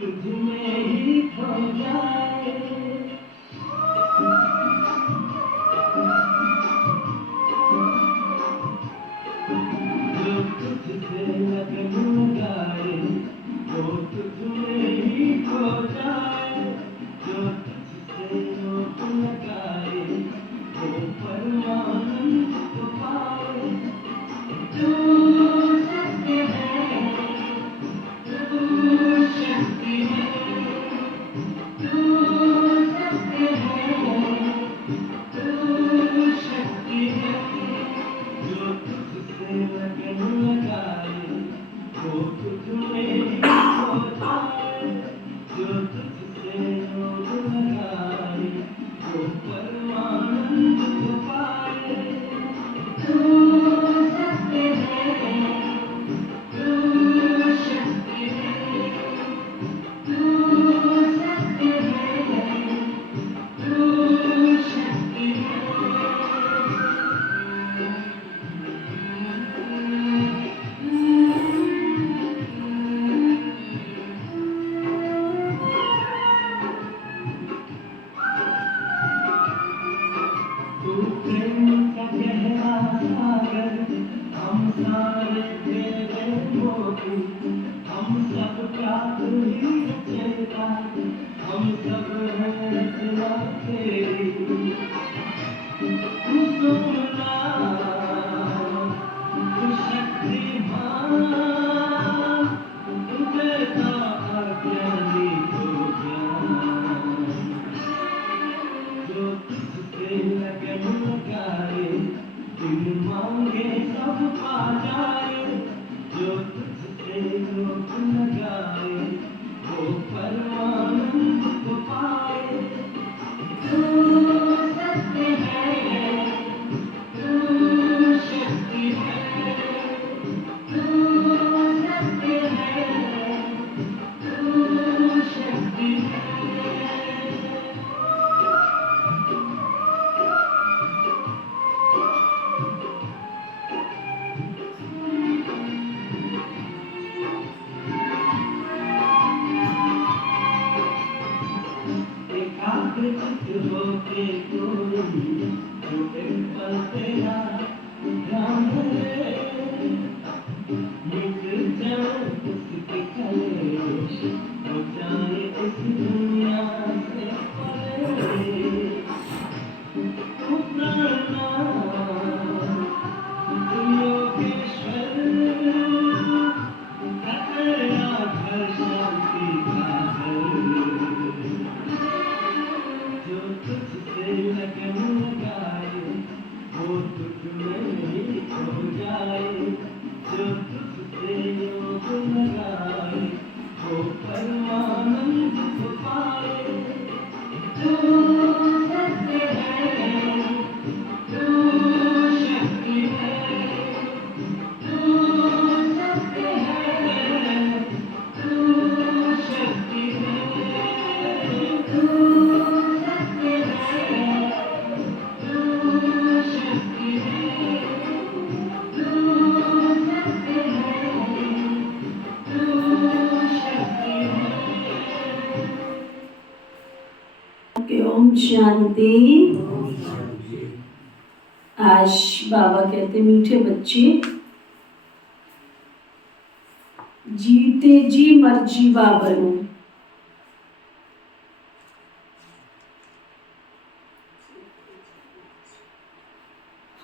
तुझ में ही खो जाए। जो तुझसे लगन लगाए वो तुझ में ही खो जाए। जो तुझसे रोक लगाए वो परमानंद को पाए। तू सत्य है, तू शक्ति है, तू सत्य है, तू शक्ति है। जो तुझसे लगन लगाए वो तुझ में ही खो जाए। जो तुझसे रोग लगाए वो परमानंद को पाए। तू सत्य है, तू शक्ति है, तू सत्य है, तू शक्ति है। तू प्रेम का गहरा सागर, हम सारे तेरे मोती। हम सब का तू ही रचयिता, हम सब हैं रचना तेरी। तू सोना, तू शक्तिमान, तू देता अज्ञानी को ज्ञान। जो तुझसे लगन लगाए बिन मांगे सब पा जाए। जो तुझसे रोक लगाए वो परमानंद को पाए। तू सत्य है, तू शक्ति है, तू सत्य है, तू शक्ति है। एकाग्रचित्त होके कोई जो एक पल तेरा ध्यान धरे, मिट जाए उसके कलेश, हो जाए इस दुनिया से परे। तू प्राणनाथ, तू योगेश्वर, है तेरा घर शांति का घर। जो तुझसे लगन लगाए वो तुझ में ही खो जाए। जो तुझसे योग लगाए वो परमानंद को पाए। तू सत्य है, तू शक्ति है, तू सत्य है, तू शक्ति है, तू सत्य है, तू शक्ति है, तू सत्य है, तू शक्ति है। ओम शांति। आज बाबा कहते मीठे बच्चे, जीते जी मर्जीवा बनो।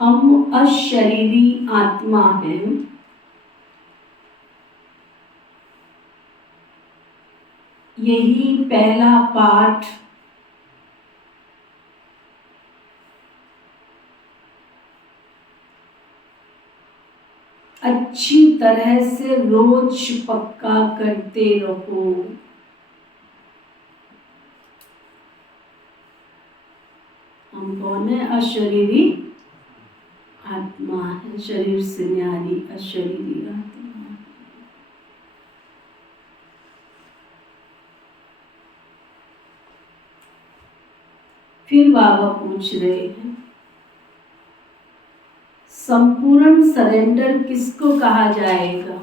हम अशरीरी आत्मा हैं। यही पहला पाठ अच्छी तरह से रोज पक्का करते रहो। हम कौन है? अशरीरी आत्मा है, शरीर से न्यारी अशरीरी आत्मा। फिर बाबा पूछ रहे हैं, संपूर्ण सरेंडर किसको कहा जाएगा?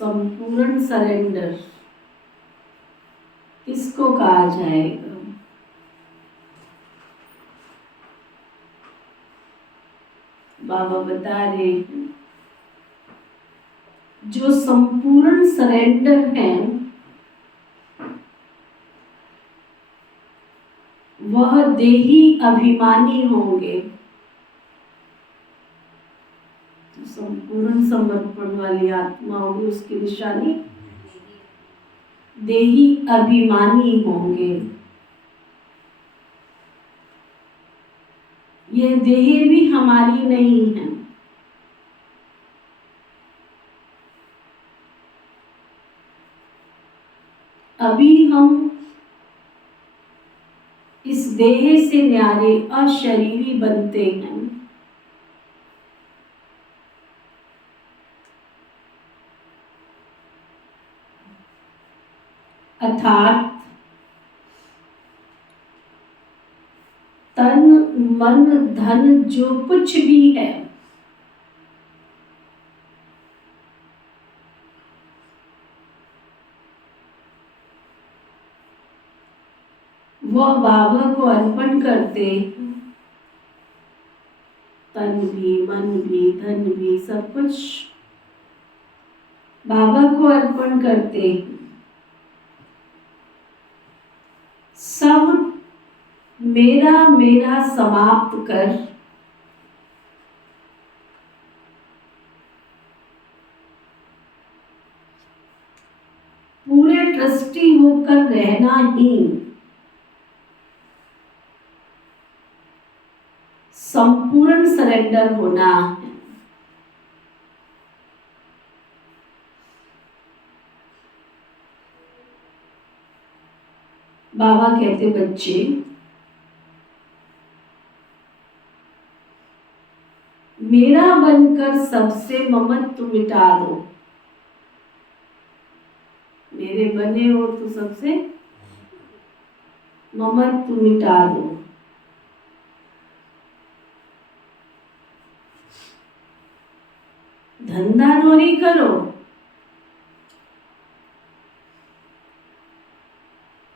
संपूर्ण सरेंडर किसको कहा जाएगा? बाबा बता रहे हैं जो संपूर्ण सरेंडर है वह देही अभिमानी होंगे। तो संपूर्ण समर्पण वाली आत्मा होगी, उसकी निशानी देही अभिमानी होंगे। यह देह भी हमारी नहीं है। अभी हम इस देह से न्यारे अशरीरी बनते हैं। अर्थात तन मन धन जो कुछ भी है वह बाबा को अर्पण करते। तन भी मन भी धन भी सब कुछ बाबा को अर्पण करते। सब मेरा मेरा समाप्त कर पूरे ट्रस्टी होकर रहना ही संपूर्ण सरेंडर होना है। बाबा कहते बच्चे मेरा बनकर सबसे ममत्व मिटा दो। मेरे बने हो तो सबसे ममत्व मिटा दो। धंधा चोरी करो,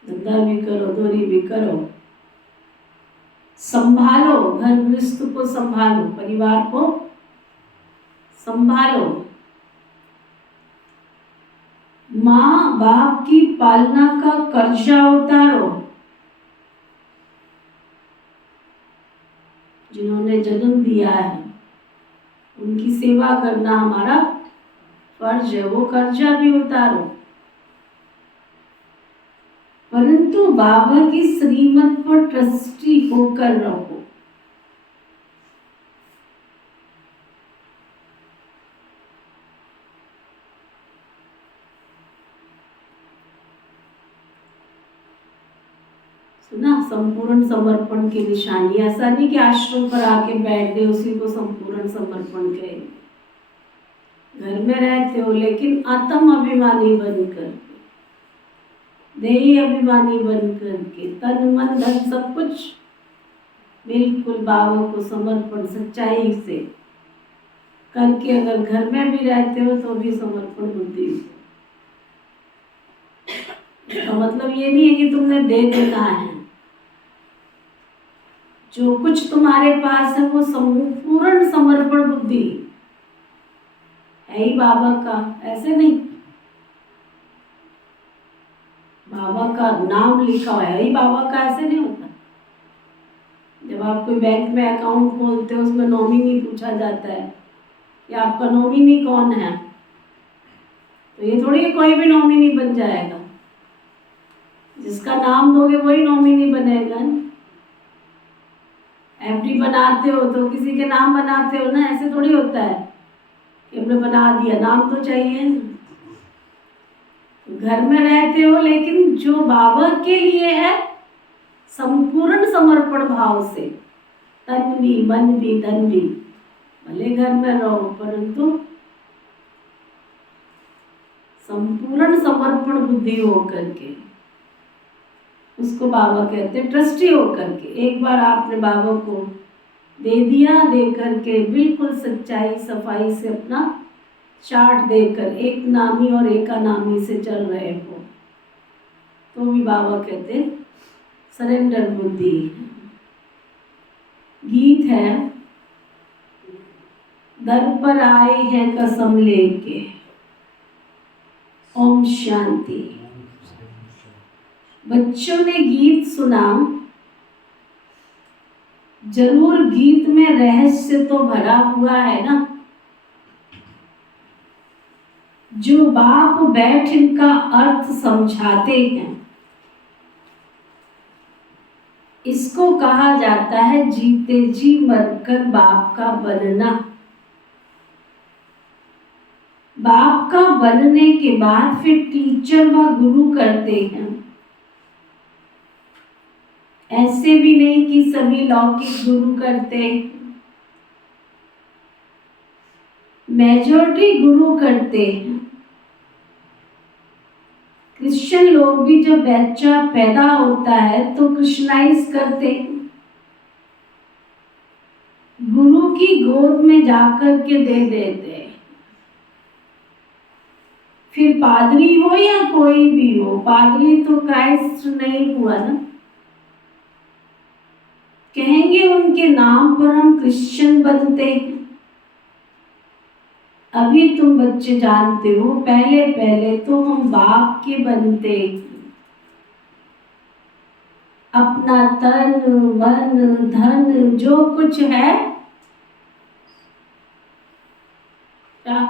धंधा भी करो चोरी भी करो, संभालो घर गृहस्थ को संभालो, परिवार को संभालो, माँ बाप की पालना का कर्जा उतारो। जिन्होंने जन्म दिया है उनकी सेवा करना हमारा फर्ज है, वो कर्जा भी उतारो। परंतु बाबा की श्रीमत पर ट्रस्टी होकर रहो। सुना, संपूर्ण समर्पण की निशानी। ऐसा नहीं कि आश्रम पर आके बैठ गए उसी को संपूर्ण समर्पण कहे। घर में रहते हो लेकिन आत्म अभिमानी बनकर, देही अभिमानी बनकर के तन मन धन सब कुछ बिल्कुल बाबा को समर्पण सच्चाई से करके अगर घर में भी रहते हो तो भी समर्पण बुद्धि से। इसका मतलब ये नहीं है कि तुमने दे देना है। जो कुछ तुम्हारे पास है वो संपूर्ण समर्पण बुद्धि है ही बाबा का। ऐसे नहीं बाबा का नाम लिखा हुआ है ही बाबा का, ऐसे नहीं होता। जब आप कोई बैंक में अकाउंट खोलते हो उसमें नॉमिनी पूछा जाता है कि आपका नॉमिनी कौन है, तो ये थोड़ी है कोई भी नॉमिनी बन जाएगा। जिसका नाम दोगे वही नॉमिनी बनेगा। एफडी बनाते हो तो किसी के नाम बनाते हो ना, ऐसे थोड़ी होता है कि हमने बना दिया, नाम तो चाहिए ना। घर में रहते हो लेकिन जो बाबा के लिए है संपूर्ण समर्पण भाव से, तन भी मन भी धन भी, भले घर में रहो परंतु संपूर्ण समर्पण बुद्धि हो करके, उसको बाबा कहते हैं ट्रस्टी हो करके। एक बार आपने बाबा को दे दिया, दे करके बिल्कुल सच्चाई सफाई से अपना चार्ट देखकर एक नामी और एक अनामी से चल रहे हो तो भी बाबा कहते सरेंडर बुद्धि। गीत है, दर पर आए हैं कसम लेके, ओम शांति। बच्चों ने गीत सुना, जरूर गीत में रहस्य तो भरा हुआ है ना। जो बाप बैठ इनका अर्थ समझाते हैं, इसको कहा जाता है जीते जी मरकर बाप का बनना। बाप का बनने के बाद फिर टीचर व गुरु करते हैं। ऐसे भी नहीं कि सभी लौकिक गुरु करते हैं, मेजॉरिटी गुरु करते हैं। क्रिश्चियन लोग भी जब बच्चा पैदा होता है तो कृष्णाइज करते हैं, गुरु की गोद में जाकर के दे देते हैं। फिर पादरी हो या कोई भी हो, पादरी तो क्राइस्ट नहीं हुआ ना। कहेंगे उनके नाम पर हम क्रिश्चियन बनते हैं। अभी तुम बच्चे जानते हो, पहले पहले तो हम बाप के बनते, अपना तन मन धन जो कुछ है, क्या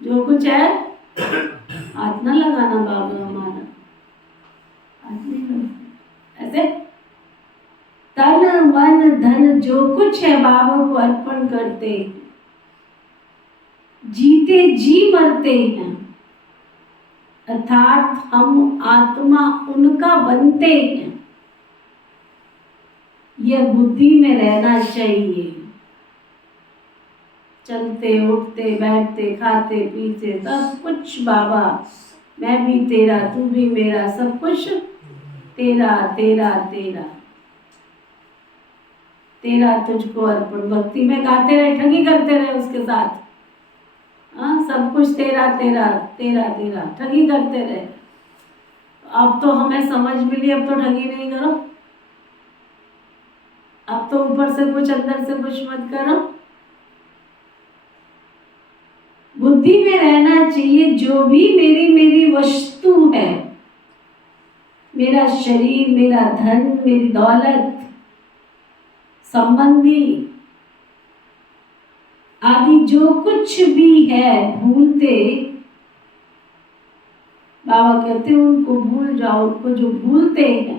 जो कुछ है, हाथ ना लगाना बाबा हमारा, हाथ नहीं लगाना। ऐसे तन मन धन जो कुछ है बाबा को अर्पण करते, जीते जी मरते हैं, अर्थात हम आत्मा उनका बनते हैं। यह बुद्धि में रहना चाहिए। चलते उठते बैठते खाते पीते सब कुछ बाबा, मैं भी तेरा तू भी मेरा, सब कुछ तेरा तेरा तेरा तेरा तुझको अर्पण। भक्ति में गाते रहे, ठगी करते रहे उसके साथ। सब कुछ तेरा तेरा तेरा तेरा, ठगी करते रहे। अब तो हमें समझ मिली, अब तो ठगी नहीं करो, अब तो ऊपर से कुछ अंदर से कुछ मत करो। बुद्धि में रहना चाहिए, जो भी मेरी मेरी वस्तु है, मेरा शरीर, मेरा धन, मेरी दौलत, संबंधी आदि जो कुछ भी है, भूलते बाबा कहते हैं उनको भूल जाओ। उनको जो भूलते हैं,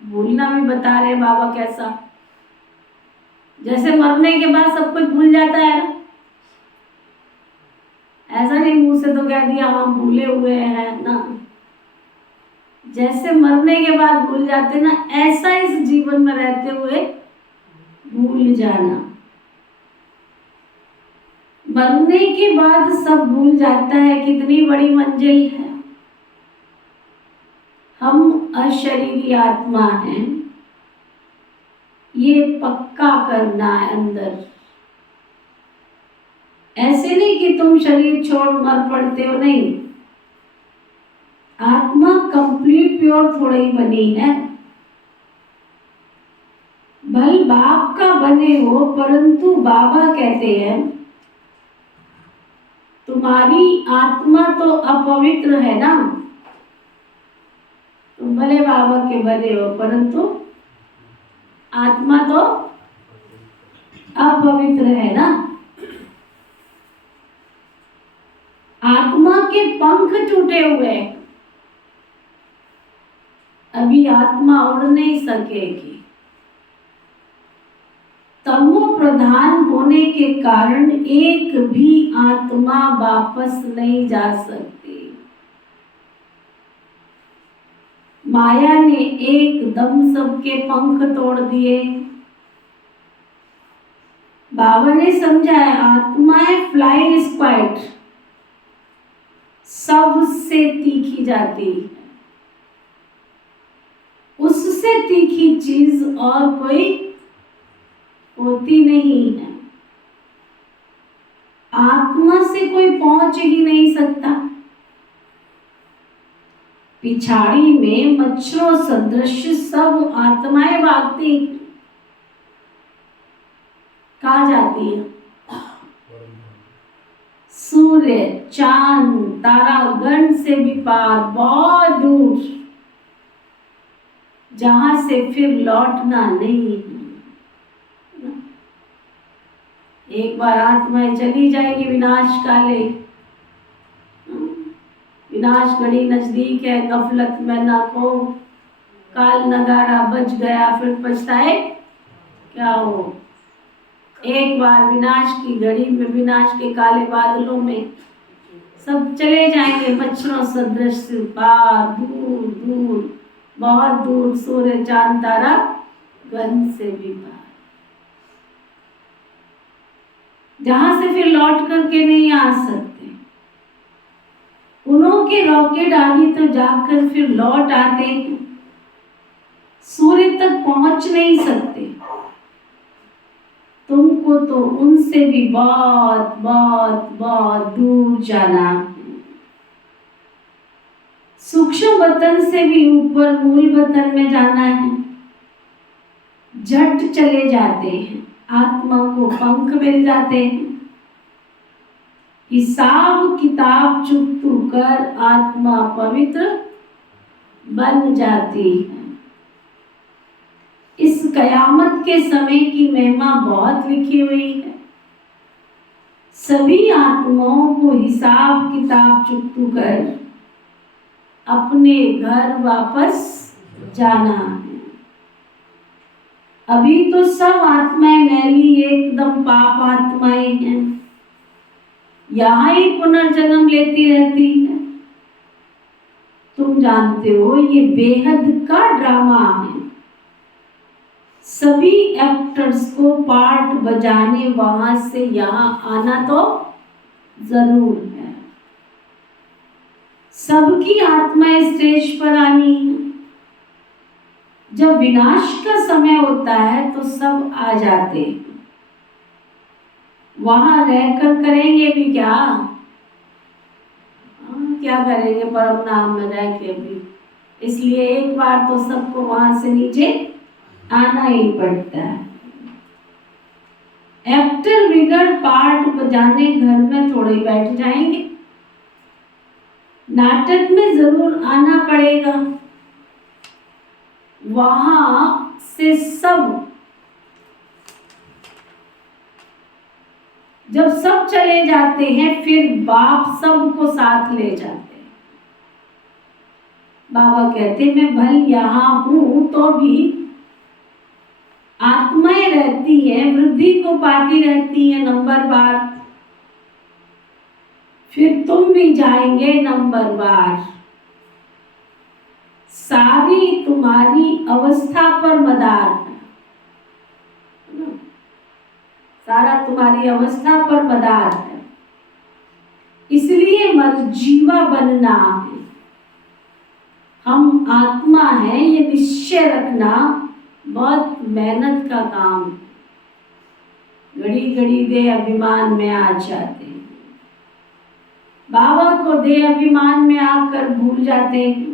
भूलना भी बता रहे बाबा कैसा, जैसे मरने के बाद सब कुछ भूल जाता है ना। ऐसा नहीं मुंह से तो कह दिया हम भूले हुए हैं ना, जैसे मरने के बाद भूल जाते ना, ऐसा इस जीवन में रहते हुए भूल जाना। मरने के बाद सब भूल जाता है, कितनी बड़ी मंजिल है। हम अशरीरी आत्मा हैं, ये पक्का करना है अंदर। ऐसे नहीं कि तुम शरीर छोड़ मर पड़ते हो, नहीं। आत्मा कंप्लीट प्योर थोड़ी ही बनी है। भल बाप का बने हो, परंतु बाबा कहते हैं तुम्हारी आत्मा तो अपवित्र है ना। तुम भले बाबा के बने हो, परंतु आत्मा तो अपवित्र है ना। आत्मा के पंख टूटे हुए, अभी आत्मा उड़ नहीं सकेगी। तमो प्रधान होने के कारण एक भी आत्मा वापस नहीं जा सकती। माया ने एकदम सबके पंख तोड़ दिए। बाबा ने समझाया आत्माएं फ्लाइंग स्क्वाड सबसे तीखी जाती है, उससे तीखी चीज और कोई होती नहीं है। आत्मा से कोई पहुंच ही नहीं सकता। पिछाड़ी में मच्छरों सदृश सब आत्माएं भागती, कहाँ जाती है? सूर्य, चांद, तारागण से भी पार, बहुत दूर, जहां से फिर लौटना नहीं। एक बार आत्माएं चली जाएगी विनाश काले, विनाश घड़ी नजदीक है, गफलत में ना को, काल नगारा बज गया, फिर पछताए क्या हो। एक बार विनाश की घड़ी में, विनाश के काले बादलों में सब चले जाएंगे, मच्छरों सदृश पार, दूर दूर, बहुत दूर, सूर्य चांद तारा गण से भी पार, जहां से फिर लौट करके नहीं आ सकते। उन्हों के रॉकेट आदि तो जाकर फिर लौट आते हैं, सूर्य तक पहुंच नहीं सकते। तुमको तो उनसे भी बहुत बहुत बहुत दूर जाना है। सूक्ष्म बतन से भी ऊपर मूल बतन में जाना है। झट चले जाते हैं, आत्मा को पंख मिल जाते हैं। हिसाब किताब चुकतू कर आत्मा पवित्र बन जाती है। इस कयामत के समय की महिमा बहुत लिखी हुई है। सभी आत्माओं को हिसाब किताब चुकतू कर अपने घर वापस जाना है। अभी तो सब आत्माएं मैली, एकदम पाप आत्माएं हैं, यहाँ ही पुनर्जन्म लेती रहती है। तुम जानते हो ये बेहद का ड्रामा है। सभी एक्टर्स को पार्ट बजाने वहां से यहाँ आना तो जरूर है। सबकी आत्मा स्टेज पर आनी है। जब विनाश का समय होता है तो सब आ जाते हैं। वहां रहकर करेंगे भी क्या? क्या करेंगे परम नाम में रह के भी। इसलिए एक बार तो सबको वहां से नीचे आना ही पड़ता है। एक्टर बिगड़ पार्ट बजाने घर में थोड़े बैठ जाएंगे, नाटक में जरूर आना पड़ेगा। वहां से सब, जब सब चले जाते हैं फिर बाप सबको साथ ले जाते हैं। बाबा कहते मैं भल यहाँ हूं तो भी आत्माएं रहती हैं, वृद्धि को पाती रहती हैं नंबर बार। फिर तुम भी जाएंगे नंबर बार। सारी तुम्हारी अवस्था पर मदार है, सारा तुम्हारी अवस्था पर मदार है। इसलिए मर्जीवा बनना है। हम आत्मा हैं, ये निश्चय रखना बहुत मेहनत का काम है। घड़ी घड़ी दे अभिमान में आ जाते हैं, बाबा को दे अभिमान में आकर भूल जाते हैं।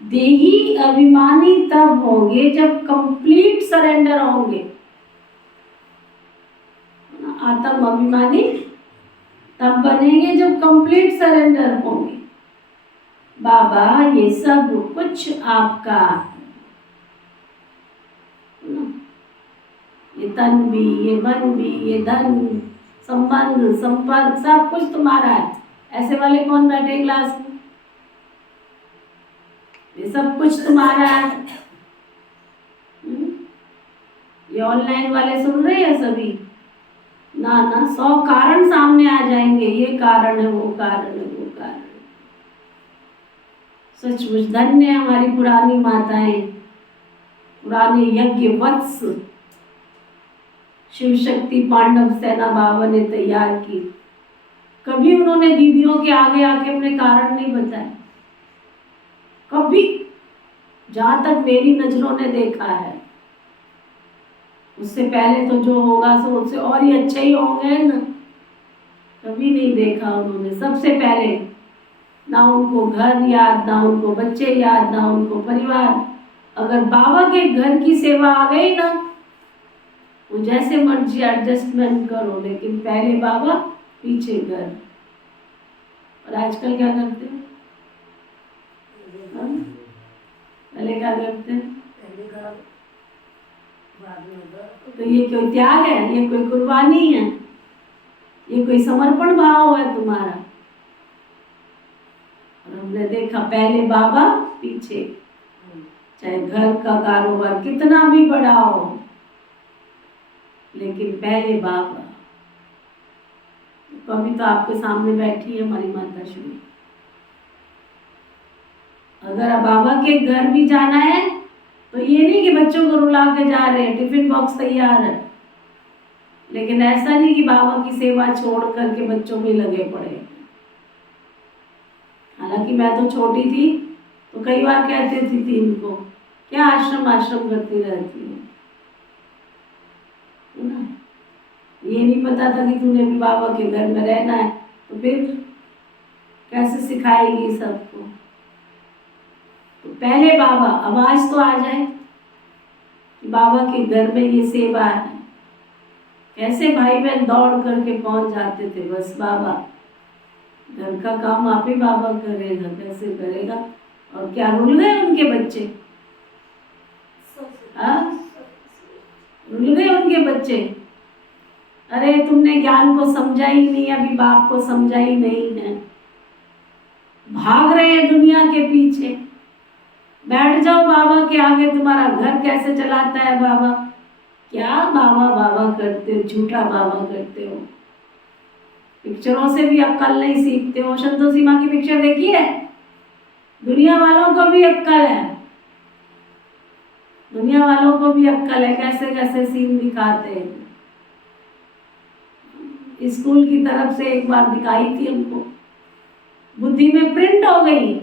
देही अभिमानी तब होंगे जब कंप्लीट सरेंडर होंगे। आत्म अभिमानी तब बनेंगे जब कंप्लीट सरेंडर होंगे। बाबा ये सब कुछ आपका, ये तन भी, ये मन भी, ये धन, संबंध, संपर्क, सब कुछ तुम्हारा है। ऐसे वाले कौन बैठे क्लास में? ये सब कुछ तुम्हारा है। ये ऑनलाइन वाले सुन रहे हैं सभी? ना ना, 100 कारण सामने आ जाएंगे, ये कारण है, वो कारण है, वो कारण है। सचमुच धन्य है हमारी पुरानी माताएं, पुराने यज्ञ वत्स शिव शक्ति पांडव सेना बाबा ने तैयार की। कभी उन्होंने दीदियों के आगे आके अपने कारण नहीं बताए, कभी, जहां तक मेरी नजरों ने देखा है। उससे पहले तो जो होगा सो उससे और ही अच्छे ही होंगे ना। कभी नहीं देखा उन्होंने। सबसे पहले ना उनको घर याद, ना उनको बच्चे याद, ना उनको परिवार। अगर बाबा के घर की सेवा आ गई ना, वो जैसे मर्जी एडजस्टमेंट करो, लेकिन पहले बाबा पीछे घर। और आजकल क्या करते हैं? हाँ? पहले क्या करते हैं? तो ये कोई त्याग है? ये कोई कुर्बानी है? ये कोई समर्पण भाव है तुम्हारा? और हमने देखा पहले बाबा पीछे। चाहे घर का कारोबार कितना भी बड़ा हो, लेकिन पहले बाबा। कभी तो आपके सामने बैठी है हमारी माता श्री। अगर बाबा के घर भी जाना है तो ये नहीं कि बच्चों को रुला के जा रहे हैं, टिफिन बॉक्स तैयार है, लेकिन ऐसा नहीं कि बाबा की सेवा छोड़ करके बच्चों में लगे पड़े। हालांकि मैं तो छोटी थी तो कई बार कहते थी इनको, क्या आश्रम आश्रम करती रहती है ना। ये नहीं पता था कि तूने भी बाबा के घर में रहना है, तो फिर कैसे सिखाएगी सबको। तो पहले बाबा, आवाज तो आ जाए कि बाबा के घर में ये सेवा है। कैसे भाई बहन दौड़ करके पहुंच जाते थे, बस बाबा घर का काम आप ही बाबा करेगा, कैसे करेगा। और क्या रुल गए उनके बच्चे? रुल गए उनके बच्चे। अरे तुमने ज्ञान को समझा ही नहीं, अभी बाप को समझा ही नहीं है, भाग रहे हैं दुनिया के पीछे। बैठ जाओ बाबा के आगे, तुम्हारा घर कैसे चलाता है बाबा। क्या बाबा बाबा करते हो, झूठा बाबा करते हो। पिक्चरों से भी अक्कल नहीं सीखते हो। संतोषी माँ की पिक्चर देखी है? दुनिया वालों को भी अक्कल है, दुनिया वालों को भी अक्कल है, कैसे कैसे सीन दिखाते हैं। स्कूल की तरफ से एक बार दिखाई थी हमको, बुद्धि में प्रिंट हो गई।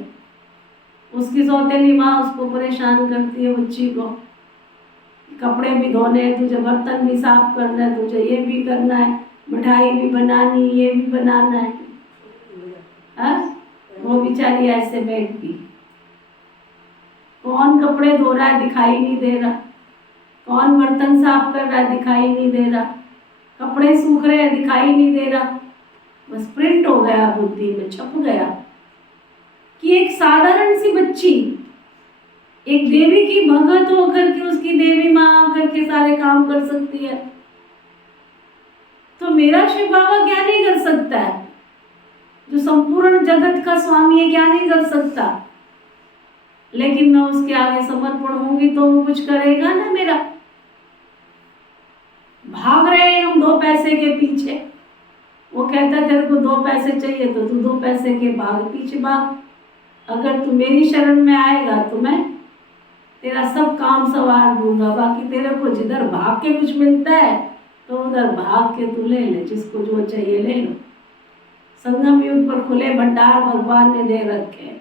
उसकी सौतेली माँ उसको परेशान करती है बच्ची को, कपड़े भी धोने हैं तुझे, बर्तन भी साफ करना है तुझे, ये भी करना है, मिठाई भी बनानी, ये भी बनाना है। वो बेचारी ऐसे बैठ गई। कौन कपड़े धो रहा है दिखाई नहीं दे रहा, कौन बर्तन साफ कर रहा है दिखाई नहीं दे रहा, कपड़े सूख रहे हैं दिखाई नहीं दे रहा। बस प्रिंट हो गया, बुद्धि में छप गया कि एक साधारण सी बच्ची एक देवी की भगत होकर के, उसकी देवी माँ आकर के सारे काम कर सकती है, तो मेरा शिव बाबा क्या नहीं कर सकता है? जो संपूर्ण जगत का स्वामी है क्या नहीं कर सकता? लेकिन मैं उसके आगे समर्पण होंगी तो वो कुछ करेगा ना मेरा। भाग रहे हैं हम 2 पैसे के पीछे। वो कहता है तेरे को 2 पैसे चाहिए तो तू 2 पैसे के पीछे भाग। अगर तू मेरी शरण में आएगा तो मैं तेरा सब काम सवार दूंगा। बाकी तेरे को जिधर भाग के कुछ मिलता है तो उधर भाग के तू ले ले, जिसको जो चाहिए ले लो। संगम युग पर खुले भंडार भगवान ने दे रखे।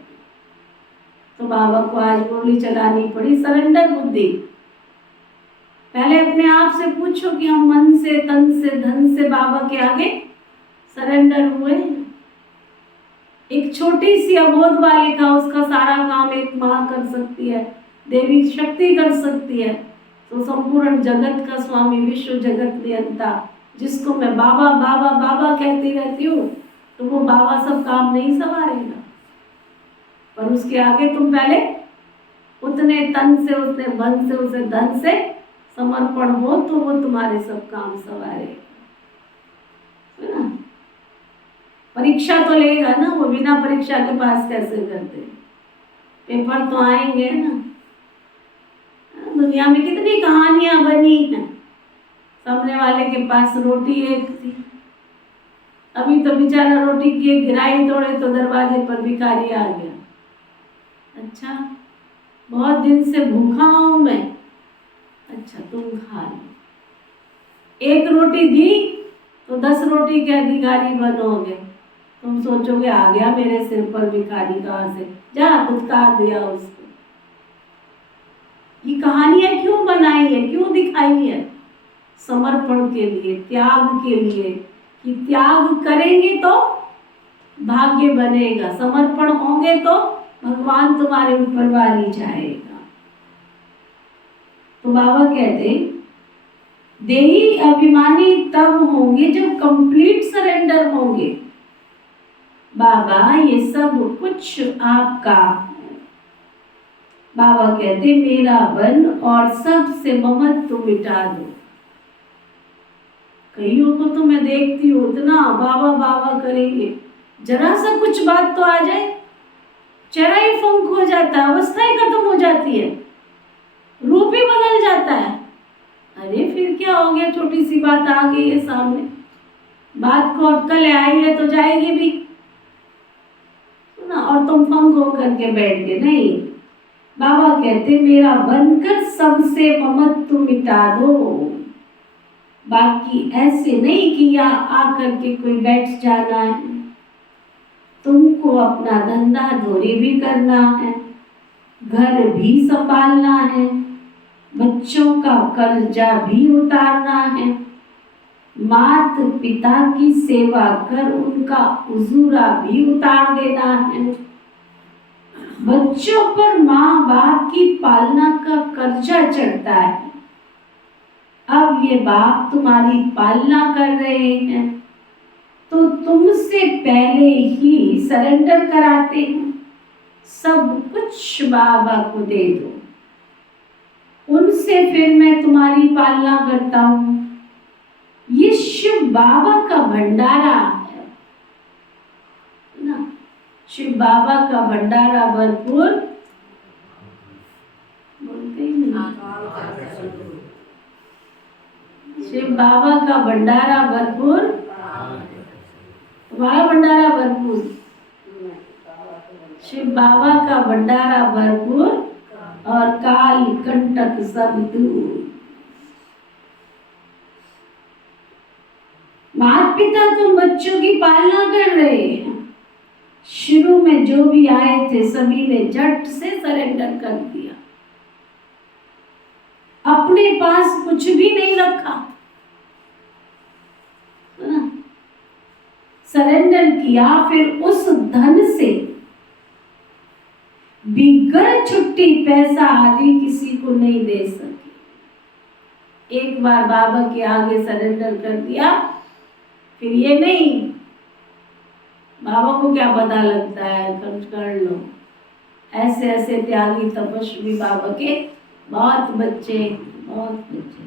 तो बाबा को आज मुरली चलानी पड़ी, सरेंडर बुद्धि। पहले अपने आप से पूछो कि हम मन से, तन से, धन से बाबा के आगे सरेंडर हुए। एक छोटी सी अबोध बालिका, उसका सारा काम एक माँ कर सकती है, देवी शक्ति कर सकती है, तो संपूर्ण जगत का स्वामी, विश्व जगत नियंता, जिसको मैं बाबा बाबा बाबा कहती रहती हूँ, तो वो बाबा सब काम नहीं संवारेगा। पर उसके आगे तुम पहले उतने तन से, उतने मन से, उतने धन से समर्पण हो तो वो तुम्हारे सब काम संवारेगा, है ना। परीक्षा तो लेगा ना, वो बिना परीक्षा के पास कैसे करते? पेपर तो आएंगे ना। दुनिया में कितनी कहानियां बनी हैं। सामने वाले के पास रोटी एक थी, अभी तो बेचारा रोटी की एक गिराई तोड़े तो दरवाजे पर भिखारी आ गया। अच्छा, बहुत दिन से भूखा हूं मैं। अच्छा, तुम खा लो। एक रोटी दी तो 10 रोटी के अधिकारी बनोगे। तुम सोचोगे आ गया मेरे सिर पर भिखारी, कहाँ से, जा दुत्कार दिया उसको। ये कहानियां क्यों बनाई है, क्यों दिखाई है? समर्पण के लिए, त्याग के लिए, कि त्याग करेंगे तो भाग्य बनेगा, समर्पण होंगे तो भगवान तुम्हारे ऊपर वारी जाएगा। तो बाबा कहते देही अभिमानी तब होंगे जब कंप्लीट सरेंडर होंगे। बाबा ये सब कुछ आपका है। बाबा कहते मेरा बन और सबसे ममत्व मिटा दो। कईयों को तो मैं देखती हूँ इतना बाबा बाबा करेंगे, जरा सा कुछ बात तो आ जाए चेहरा ही फंक हो जाता है, अवस्था ही खत्म हो जाती है, रूप ही बदल जाता है। अरे फिर क्या हो गया, छोटी सी बात आ गई है सामने, बात को अक्कल आई है तो जाएगी भी ना, और तुम फंक हो करके बैठ गए। नहीं, बाबा कहते मेरा बनकर सबसे ममत्व मिटा दो। बाकी ऐसे नहीं कि यहाँ आकर के कोई बैठ जाना है, तुमको अपना धंधा धोरी भी करना है, घर भी संभालना है, बच्चों का कर्जा भी उतारना है, माता पिता की सेवा कर उनका उजूरा भी उतार देना है, बच्चों पर माँ बाप की पालना का कर्जा चढ़ता है। अब ये बाप तुम्हारी पालना कर रहे हैं तो तुमसे पहले ही सरेंडर कराते हैं, सब कुछ बाबा को दे दो, उनसे फिर मैं तुम्हारी पालना करता हूँ। ये शिव बाबा का भंडारा है ना, शिव बाबा का भंडारा भरपूर, बोलते ही नहीं, शिव बाबा का भंडारा भरपूर, तुम्हारा भंडारा भरपूर, शिव बाबा का भंडारा भरपूर और काल कंटक सब दूर। माता पिता तुम बच्चों की पालना कर रहे हैं, शुरू में जो भी आए थे सभी ने झट से सरेंडर कर दिया, अपने पास कुछ भी नहीं रखा, सरेंडर किया, फिर उस धन से बिगर छुट्टी पैसा आदि किसी को नहीं दे सके। एक बार बाबा के आगे सरेंडर कर दिया, फिर ये नहीं बाबा को क्या पता लगता है, खर्च कर लो। ऐसे ऐसे त्यागी तपस्वी बाबा के बहुत बच्चे, बहुत बच्चे,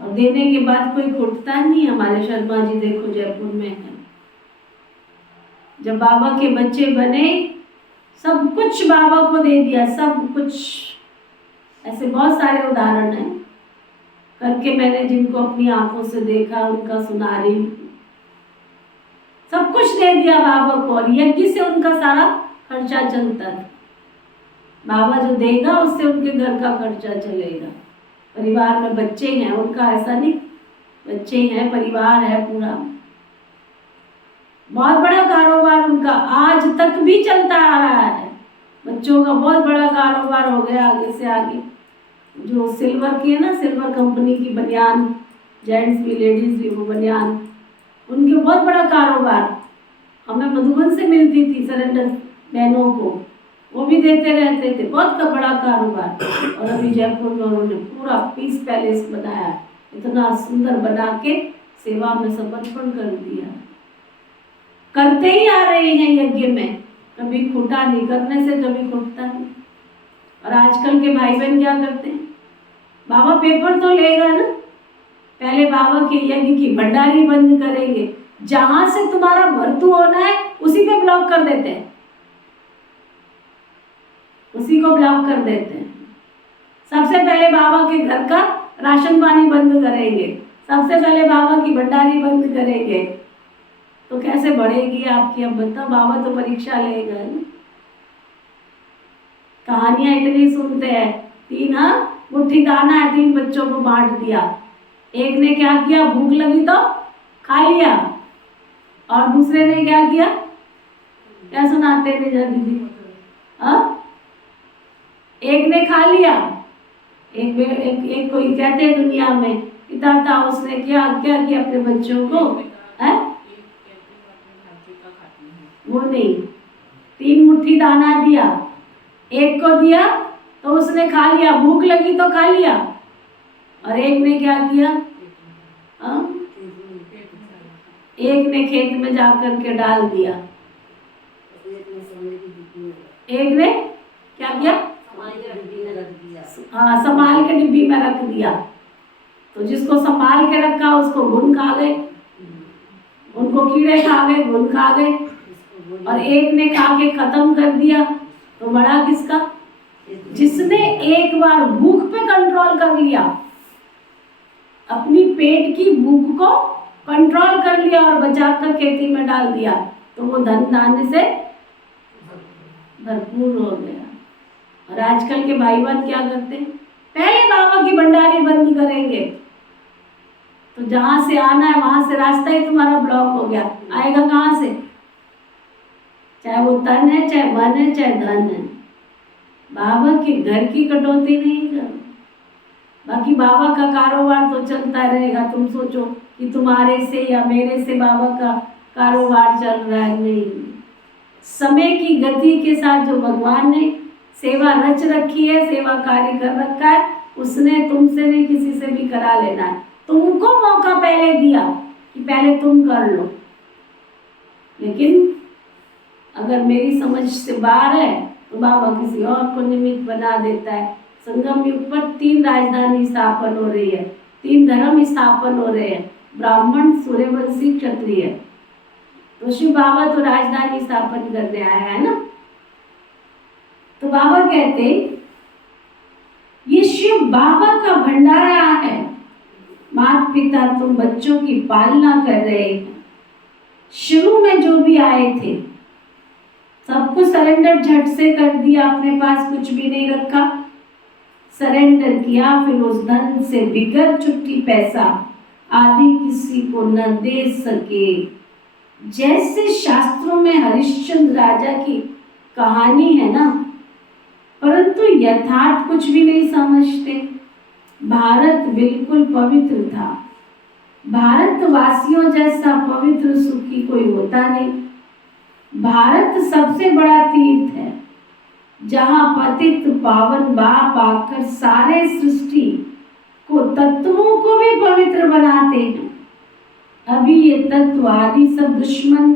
और देने के बाद कोई घुटता नहीं। हमारे शर्मा जी देखो जयपुर में है, जब बाबा के बच्चे बने सब कुछ बाबा को दे दिया, सब कुछ। ऐसे बहुत सारे उदाहरण हैं करके मैंने, जिनको अपनी आंखों से देखा उनका सुना रही हूं। सब कुछ दे दिया बाबा को और यज्ञ से उनका सारा खर्चा चलता था। बाबा जो देगा उससे उनके घर का खर्चा चलेगा। परिवार में बच्चे हैं, उनका ऐसा नहीं, बच्चे हैं, परिवार है पूरा, बहुत बड़ा कारोबार उनका आज तक भी चलता आ रहा है। बच्चों का बहुत बड़ा कारोबार हो गया आगे से आगे। जो सिल्वर की है ना, सिल्वर कंपनी की बनियान, जेंट्स भी लेडीज भी, वो बनियान उनके बहुत बड़ा कारोबार। हमें मधुबन से मिलती थी सरेंडर बहनों को, वो भी देते रहते थे, बहुत का बड़ा कारोबार। और अभी जयपुर में उन्होंने पूरा पीस पैलेस बनाया, इतना सुंदर बना के सेवा में समर्पण कर दिया। करते ही आ रहे हैं यज्ञ में, कभी खूटा नहीं, करने से कभी खूटता नहीं। और आजकल के भाई बहन क्या करते हैं, बाबा पेपर तो लेगा ना, पहले बाबा के यज्ञ की भंडारी बंद करेंगे, जहां से तुम्हारा भर्तू होना है उसी पे ब्लॉक कर देते हैं, उसी को ब्लॉक कर देते हैं। सबसे पहले बाबा के घर का राशन पानी बंद करेंगे, सबसे पहले बाबा की भंडारी बंद करेंगे। तो कैसे बढ़ेगी आपकी, अब बताओ। बाबा तो परीक्षा लेगा ना। कहानियां इतनी सुनते हैं, 3 मुट्ठी दाना है, 3 बच्चों को बांट दिया। एक ने क्या किया, भूख लगी तो खा लिया, और दूसरे ने क्या किया, क्या सुनाते हैं दीदी, एक ने खा लिया, एक कोई कहते हैं दुनिया में पिता था, उसने क्या क्या किया अपने बच्चों को, है वो नहीं, 3 मुट्ठी दाना दिया, एक को दिया तो उसने खा लिया, भूख लगी तो खा लिया, और एक ने क्या किया, एक ने खेत में जाकर के डाल दिया, एक ने क्या किया, हाँ संभाल के डिब्बी में रख दिया। तो जिसको संभाल के रखा उसको घुन खा गए, उनको कीड़े खा गए, घुन खा गए, और एक ने खा के खत्म कर दिया। तो बड़ा किसका, जिसने एक बार भूख पे कंट्रोल कर लिया, अपनी पेट की भूख को कंट्रोल कर लिया और बचा कर खेती में डाल दिया, तो वो धन धान्य से भरपूर हो गया। और आजकल के भाई बहन क्या करते हैं, पहले बाबा की भंडारी बंद करेंगे, तो जहां से आना है वहां से रास्ता ही तुम्हारा ब्लॉक हो गया, आएगा कहां से, चाहे वो तन है, चाहे मन है, चाहे धन है। बाबा के घर की कटौती नहीं करो, बाकी बाबा का कारोबार तो चलता रहेगा। तुम सोचो कि तुम्हारे से या मेरे से बाबा का कारोबार चल रहा है, नहीं। समय की गति के साथ जो भगवान ने सेवा रच रखी है, सेवा कार्य कर रखा है, उसने तुमसे भी किसी से भी करा लेना है। तुमको मौका पहले दिया कि पहले तुम कर लो, लेकिन अगर मेरी समझ से बाहर है तो बाबा किसी और को निमित्त बना देता है। संगम युग पर 3 राजधानी स्थापन हो रही है, 3 धर्म स्थापन हो रहे हैं, ब्राह्मण, सूर्यवंशी, क्षत्रिय। तो शिव बाबा तो राजधानी स्थापन करने आया है ना। तो बाबा कहते ये शिव बाबा का भंडारा है। माता पिता तुम बच्चों की पालना कर रहे हैं। शुरू में जो भी आए थे सबको सरेंडर झट से कर दिया, अपने पास कुछ भी नहीं रखा, सरेंडर किया। फिर उस धन से बिगर छुट्टी पैसा आदि किसी को न दे सके। जैसे शास्त्रों में हरिश्चंद्र राजा की कहानी है ना, परंतु यथार्थ कुछ भी नहीं समझते। भारत बिल्कुल पवित्र था, भारतवासियों जैसा पवित्र सुखी कोई होता नहीं। भारत सबसे बड़ा तीर्थ है, जहाँ पतित पावन बाप आकर सारे सृष्टि को, तत्वों को भी पवित्र बनाते हैं। अभी ये तत्व आदि सब दुश्मन,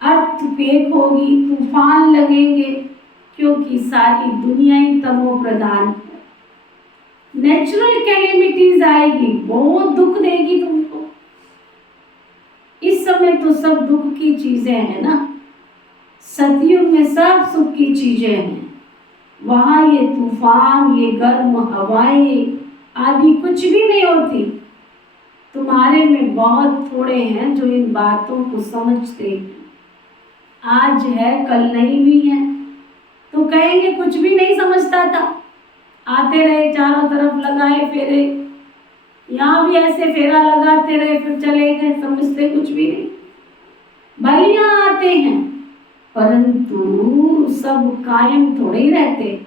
अर्थक्वेक होगी, तूफान लगेंगे, क्योंकि सारी दुनिया ही तमो प्रधान है। नेचुरल कैलेमिटीज आएगी, बहुत दुख देगी तुमको। इस समय तो सब दुख की चीजें हैं ना, सतयुग में सब सुख की चीजें हैं। वहां ये तूफान, ये गर्म हवाएं आदि कुछ भी नहीं होती। तुम्हारे में बहुत थोड़े हैं जो इन बातों को समझते हैं। आज है कल नहीं भी है, तो कहेंगे कुछ भी नहीं समझता था, आते रहे चारों तरफ लगाए फेरे, यहाँ भी ऐसे फेरा लगाते रहे फिर चले गए, समझते कुछ भी नहीं। बलियां आते हैं परंतु सब कायम थोड़े ही रहते।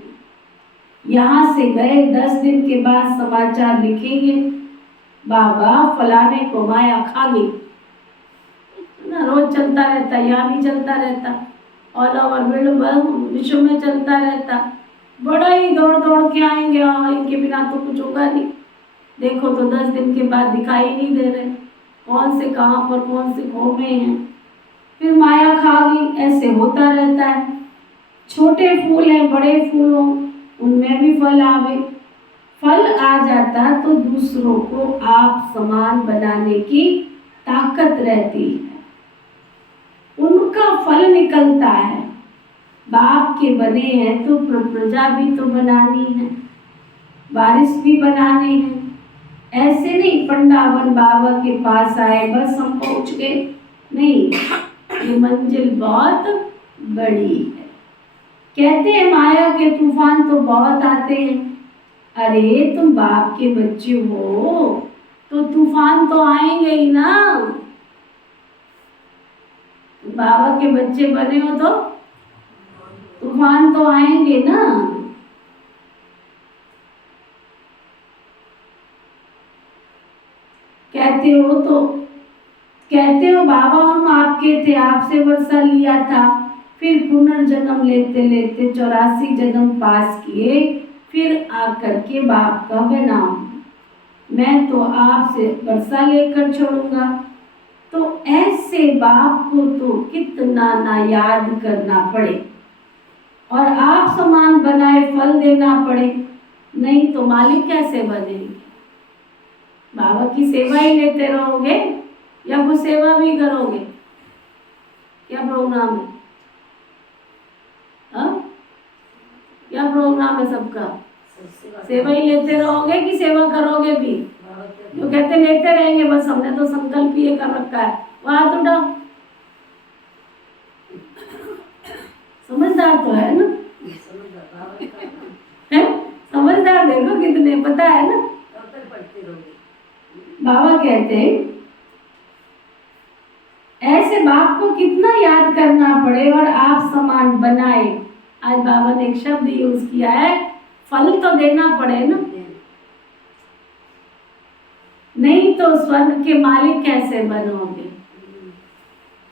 यहाँ से गए 10 दिन के बाद समाचार लिखेंगे, बाबा फलाने को माया खा गई ना। रोज चलता रहता, यहाँ भी चलता रहता, ऑल ओवर विश्व में चलता रहता। बड़ा ही दौड़ दौड़ के आएंगे, इनके बिना तो कुछ होगा नहीं। देखो तो 10 दिन के बाद दिखाई नहीं दे रहे, कौन से कहाँ पर कौन से खो में हैं। फिर माया खा गई, ऐसे होता रहता है। छोटे फूल हैं, बड़े फूल हो, उनमें भी फल आवे। फल आ जाता तो दूसरों को आप समान बनाने की ताकत रहती है, उनका फल निकलता है। बाप के बने हैं तो प्रजा भी तो बनानी है, वारिस भी बनाने हैं। ऐसे नहीं पंडावन बाबा के पास आए बस हम पहुंच गए, नहीं, ये मंजिल बहुत बड़ी है। कहते हैं माया के तूफान तो बहुत आते हैं। अरे तुम बाप के बच्चे हो तो तूफान तो आएंगे ही ना। बाबा के बच्चे बने हो तो तूफान तो आएंगे ना। कहते हो बाबा हम आपके थे, आपसे वर्षा लिया था, फिर पुनर्जन्म लेते लेते 84 जन्म पास किए, फिर आकर के बाप का बना। मैं तो आपसे वर्षा लेकर छोड़ूंगा। तो ऐसे बाप को तो कितना ना याद करना पड़े और आप समान बनाए फल देना पड़े, नहीं तो मालिक कैसे बनेंगे? बाबा की सेवा ही लेते रहोगे या वो सेवा भी करोगे? क्या प्रोग्राम है? हाँ, क्या प्रोग्राम है सबका? सेवा ही लेते रहोगे कि सेवा करोगे भी? जो कहते लेते रहेंगे, बस हमने तो संकल्प ये कर रखा है, वहां तो डाल। समझदार तो है ना? है समझदार, देखो कितने पता है ना। बाबा कहते हैं ऐसे बाप को कितना याद करना पड़े और आप समान बनाए। आज बाबा ने एक शब्द यूज किया है, फल तो देना पड़े ना, नहीं तो स्वर्ग के मालिक कैसे बनोगे?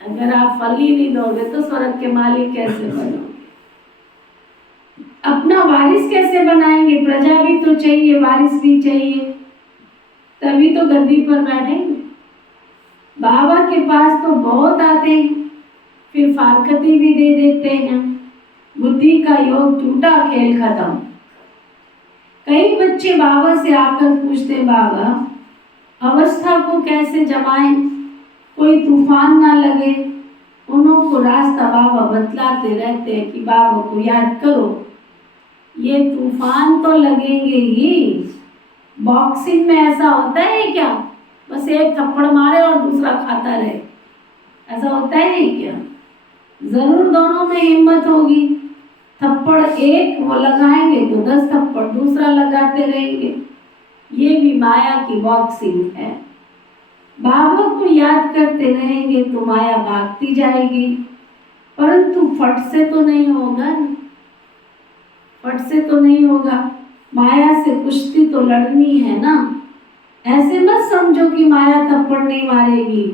अगर आप फल ही नहीं दोगे तो स्वर्ग के मालिक कैसे बनोगे? अपना वारिस कैसे बनाएंगे? प्रजा भी तो चाहिए, वारिस भी चाहिए, तभी तो गद्दी पर बैठेंगे। बाबा के पास तो बहुत आते हैं, फिर फारकती भी दे देते हैं, बुद्धि का योग टूटा, खेल खत्म। कई बच्चे बाबा से आकर पूछते, बाबा अवस्था को कैसे जमाएं, कोई तूफान ना लगे। उन्हों को रास्ता बाबा बतलाते रहते हैं कि बाबा को याद करो, ये तूफान तो लगेंगे ही। बॉक्सिंग में ऐसा होता है क्या? बस एक थप्पड़ मारे और दूसरा खाता रहे, ऐसा होता है क्या? जरूर दोनों में हिम्मत होगी। थप्पड़ एक वो लगाएंगे तो 10 थप्पड़ दूसरा लगाते रहेंगे। ये भी माया की बॉक्सिंग है। बाबा को याद करते रहेंगे तो माया भागती जाएगी, परंतु फट से तो नहीं होगा, फट से तो नहीं होगा। माया से कुश्ती तो लड़नी है ना। ऐसे मत समझो कि माया थप्पड़ नहीं मारेगी,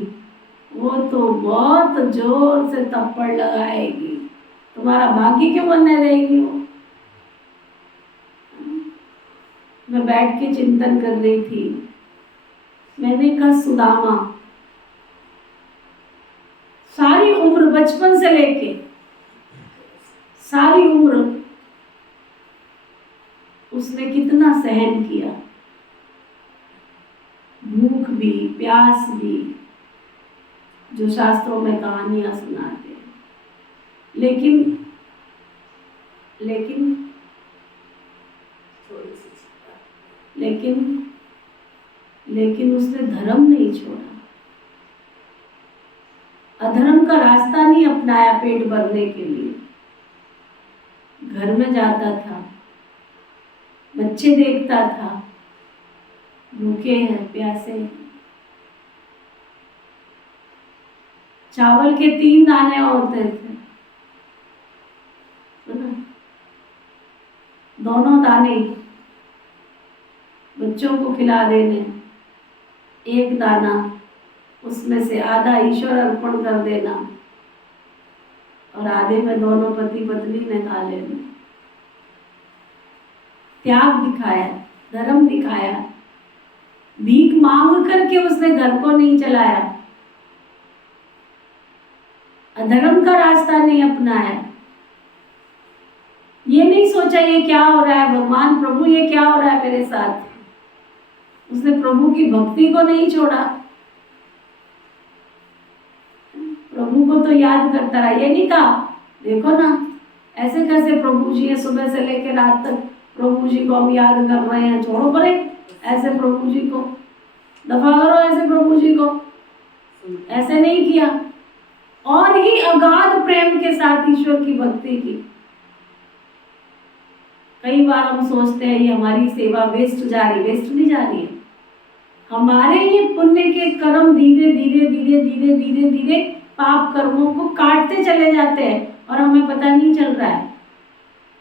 वो तो बहुत जोर से थप्पड़ लगाएगी, तुम्हारा भाग्य क्यों बने रहेगी वो। मैं बैठ के चिंतन कर रही थी, मैंने कहा सुदामा सारी उम्र, बचपन से लेके सारी उम्र उसने कितना सहन किया, भूख भी प्यास भी, जो शास्त्रों में कहानियां सुनाते हैं। लेकिन लेकिन लेकिन लेकिन उसने धर्म नहीं छोड़ा, अधर्म का रास्ता नहीं अपनाया पेट भरने के लिए। घर में जाता था, बच्चे देखता था, भूखे हैं प्यासे हैं, चावल के 3 दाने होते थे, सुना? दोनों दाने बच्चों को खिला देने, एक दाना उसमें से आधा ईश्वर अर्पण कर देना और आधे में दोनों पति पत्नी ने खा लेना। त्याग दिखाया, धर्म दिखाया, भीख मांग करके उसने घर को नहीं चलाया, अधर्म का रास्ता नहीं अपनाया। ये नहीं सोचा ये क्या हो रहा है भगवान प्रभु, ये क्या हो रहा है मेरे साथ। उसने प्रभु की भक्ति को नहीं छोड़ा, प्रभु को तो याद करता रहा। ये नहीं कहा देखो ना ऐसे कैसे प्रभु जी है, सुबह से लेकर रात तक प्रभु जी को हम याद कर रहे हैं, छोड़ो परे ऐसे प्रभु जी को, दफा करो ऐसे प्रभु जी को। ऐसे नहीं किया, और ही अगाध प्रेम के साथ ईश्वर की भक्ति की। कई बार हम सोचते हैं ये हमारी सेवा वेस्ट जा रही, वेस्ट नहीं जा रही है। हमारे ये पुण्य के कर्म धीरे धीरे धीरे धीरे धीरे धीरे पाप कर्मों को काटते चले जाते हैं और हमें पता नहीं चल रहा है।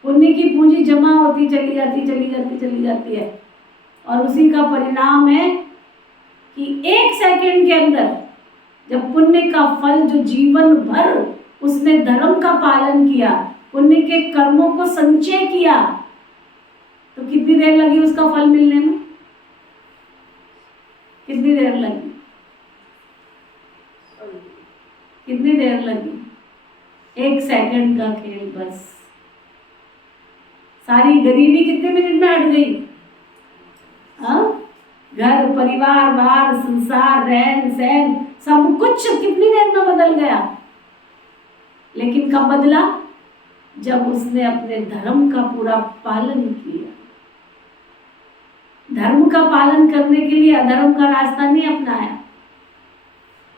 पुण्य की पूंजी जमा होती चली जाती है और उसी का परिणाम है कि 1 सेकंड के अंदर जब पुण्य का फल जो जीवन भर उसने धर्म का पालन किया, पुण्य के कर्मों को संचय किया, तो कितनी देर लगी उसका फल मिलने में? कितनी देर लगी? कितनी देर लगी? 1 सेकंड का खेल बस। सारी गरीबी कितने मिनट में हट गई? हाँ, घर परिवार बार संसार रहन सहन सब कुछ कितनी देर में बदल गया। लेकिन कब बदला? जब उसने अपने धर्म का पूरा पालन किया। धर्म का पालन करने के लिए अधर्म का रास्ता नहीं अपनाया।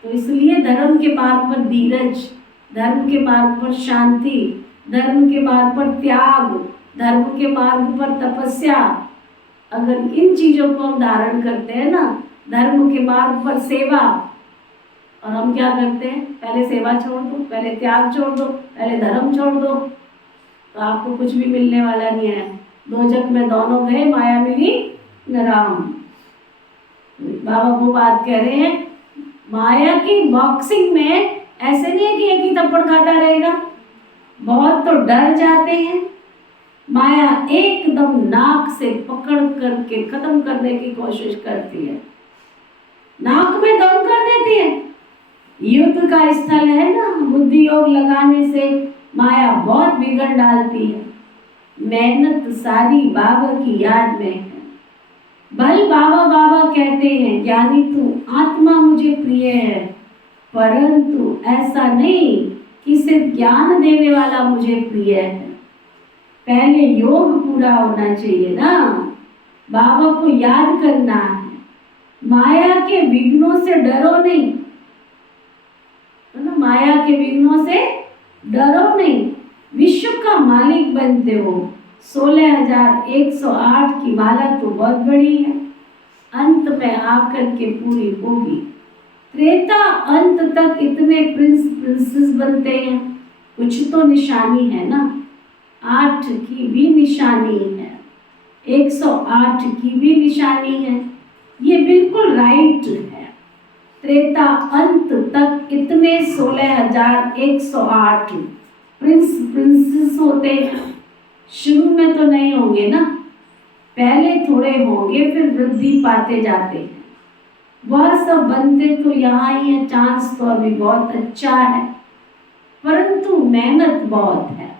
तो इसलिए धर्म के मार्ग पर धीरज, धर्म के मार्ग पर शांति, धर्म के मार्ग पर त्याग, धर्म के मार्ग पर तपस्या, अगर इन चीजों को हम धारण करते हैं ना, धर्म के मार्ग पर सेवा, और हम क्या करते हैं? पहले सेवा छोड़ दो, पहले त्याग छोड़ दो, पहले धर्म छोड़ दो, तो आपको कुछ भी मिलने वाला नहीं है। दोजख में दोनों गए, माया मिली न राम। बाबा वो बात कह रहे हैं, माया की बॉक्सिंग में ऐसे नहीं है कि एक ही थप्पड़ खाता रहेगा, बहुत तो डर जाते हैं। माया एकदम नाक से पकड़ करके खत्म करने की कोशिश करती है, नाक में दम कर देती है। युद्ध का स्थल है ना, बुद्धि योग लगाने से माया बहुत बिगड़ डालती है। मेहनत सारी बाबा की याद में है। भल बाबा बाबा कहते हैं, ज्ञानी तू आत्मा मुझे प्रिय है, परंतु ऐसा नहीं कि सिर्फ ज्ञान देने वाला मुझे प्रिय है। पहले योग पूरा होना चाहिए ना, बाबा को याद करना है। माया के विघ्नों से डरो नहीं, है ना, माया के विघ्नों से डरो नहीं। विश्व का मालिक बनते हो। 16,108 की माला तो बहुत बड़ी है, अंत में आकर के पूरी होगी। त्रेता अंत तक इतने प्रिंस प्रिंसेस बनते हैं, कुछ तो निशानी है ना। 8 की भी निशानी है, 108 की भी निशानी है, ये बिल्कुल राइट है। त्रेता अंत तक इतने 16,108 प्रिंस प्रिंसेस होते हैं। शुरू में तो नहीं होंगे ना, पहले थोड़े होंगे, फिर वृद्धि पाते जाते हैं। वह सब बनते तो यहाँ ही है, चांस तो अभी बहुत अच्छा है, परंतु मेहनत बहुत है।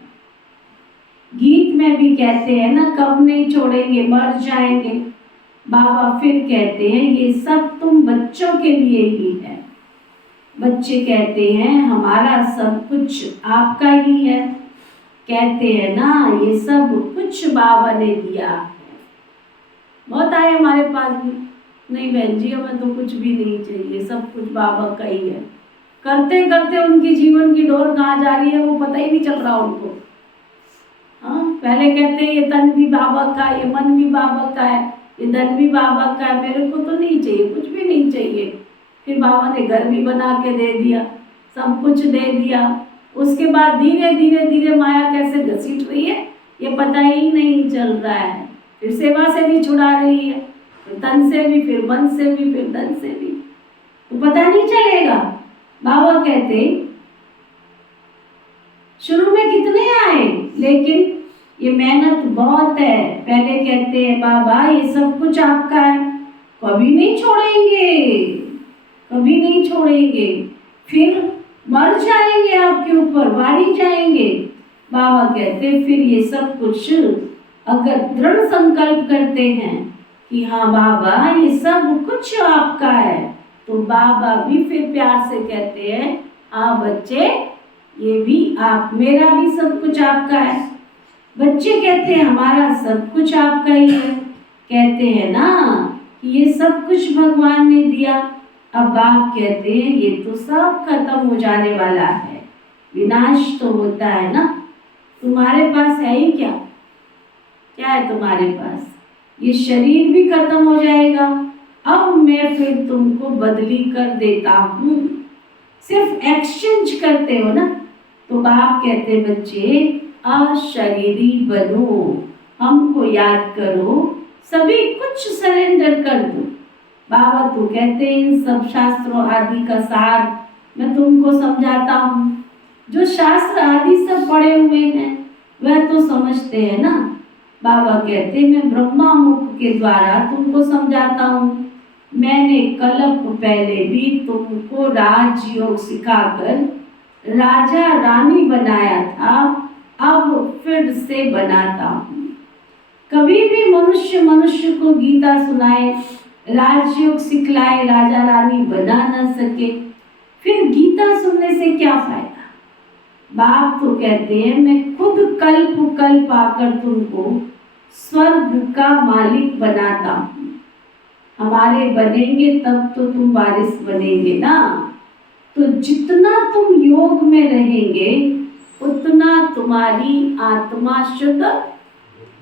गीत में भी कहते हैं ना, कब नहीं छोड़ेंगे, मर जाएंगे। बाबा फिर कहते हैं, ये सब तुम बच्चों के लिए ही है। बच्चे कहते हैं हमारा सब कुछ आपका ही है, कहते हैं ना ये सब कुछ बाबा ने दिया है। बहुत आए हमारे पास भी, नहीं बहन जी हमें तो कुछ भी नहीं चाहिए, सब कुछ बाबा का ही है। करते करते उनकी जीवन की डोर कहाँ जा रही है वो पता ही नहीं चल रहा उनको। हाँ, पहले कहते हैं ये तन भी बाबा का, ये मन भी बाबा का है, ये धन भी बाबा का है, मेरे को तो नहीं चाहिए, कुछ भी नहीं चाहिए। फिर बाबा ने घर भी बना के दे दिया, सब कुछ दे दिया। उसके बाद धीरे धीरे धीरे माया कैसे घसीट रही है ये पता ही नहीं चल रहा है। फिर सेवा से भी छुड़ा रही है, फिर तन से भी, फिर मन से भी, फिर धन से भी, तो पता नहीं चलेगा। बाबा कहते शुरू में कितने आए, लेकिन ये मेहनत बहुत है। पहले कहते हैं बाबा ये सब कुछ आपका है, कभी नहीं छोड़ेंगे, कभी नहीं छोड़ेंगे। फिर मर जाएंगे, आपके ऊपर वारी जाएंगे। बाबा कहते फिर ये सब कुछ अगर दृढ़ संकल्प करते हैं कि हाँ बाबा ये सब कुछ आपका है, तो बाबा भी फिर प्यार से कहते हैं हाँ बच्चे ये भी आप, मेरा भी सब कुछ आपका है। बच्चे कहते हैं हमारा सब कुछ आपका ही है, कहते हैं ना कि ये सब कुछ भगवान ने दिया। अब बाप कहते हैं ये तो सब खत्म हो जाने वाला है, विनाश तो होता है ना। तुम्हारे पास है ही क्या, क्या है तुम्हारे पास? ये शरीर भी खत्म हो जाएगा। अब मैं फिर तुमको बदली कर देता हूँ, सिर्फ एक्सचेंज करते हो ना। तो बाप कहते बच्चे अशरीरी बनो, हमको याद करो, सभी कुछ सरेंडर कर दो। बाबा तो कहते हैं इन सब शास्त्रों आदि का सार मैं तुमको समझाता हूँ। जो शास्त्र आदि सब पढ़े हुए हैं वह तो समझते हैं ना। बाबा कहते मैं ब्रह्मा मुख के द्वारा तुमको समझाता हूँ। मैंने कल्प पहले भी तुमको राजयोग सिखाकर राजा रानी बनाया था, अब फिर से बनाता हूँ। कभी भी मनुष्य मनुष्य को गीता सुनाए, राजयोग सिखलाए, राजा रानी बना न सके, फिर गीता सुनने से क्या फायदा। बाप तो कहते हैं मैं खुद कल्प कल्प आकर तुमको स्वर्ग का मालिक बनाता हूँ। हमारे बनेंगे तब तो तुम वारिस बनेंगे ना। तो जितना तुम योग में रहेंगे उतना तुम्हारी आत्मा शुद्ध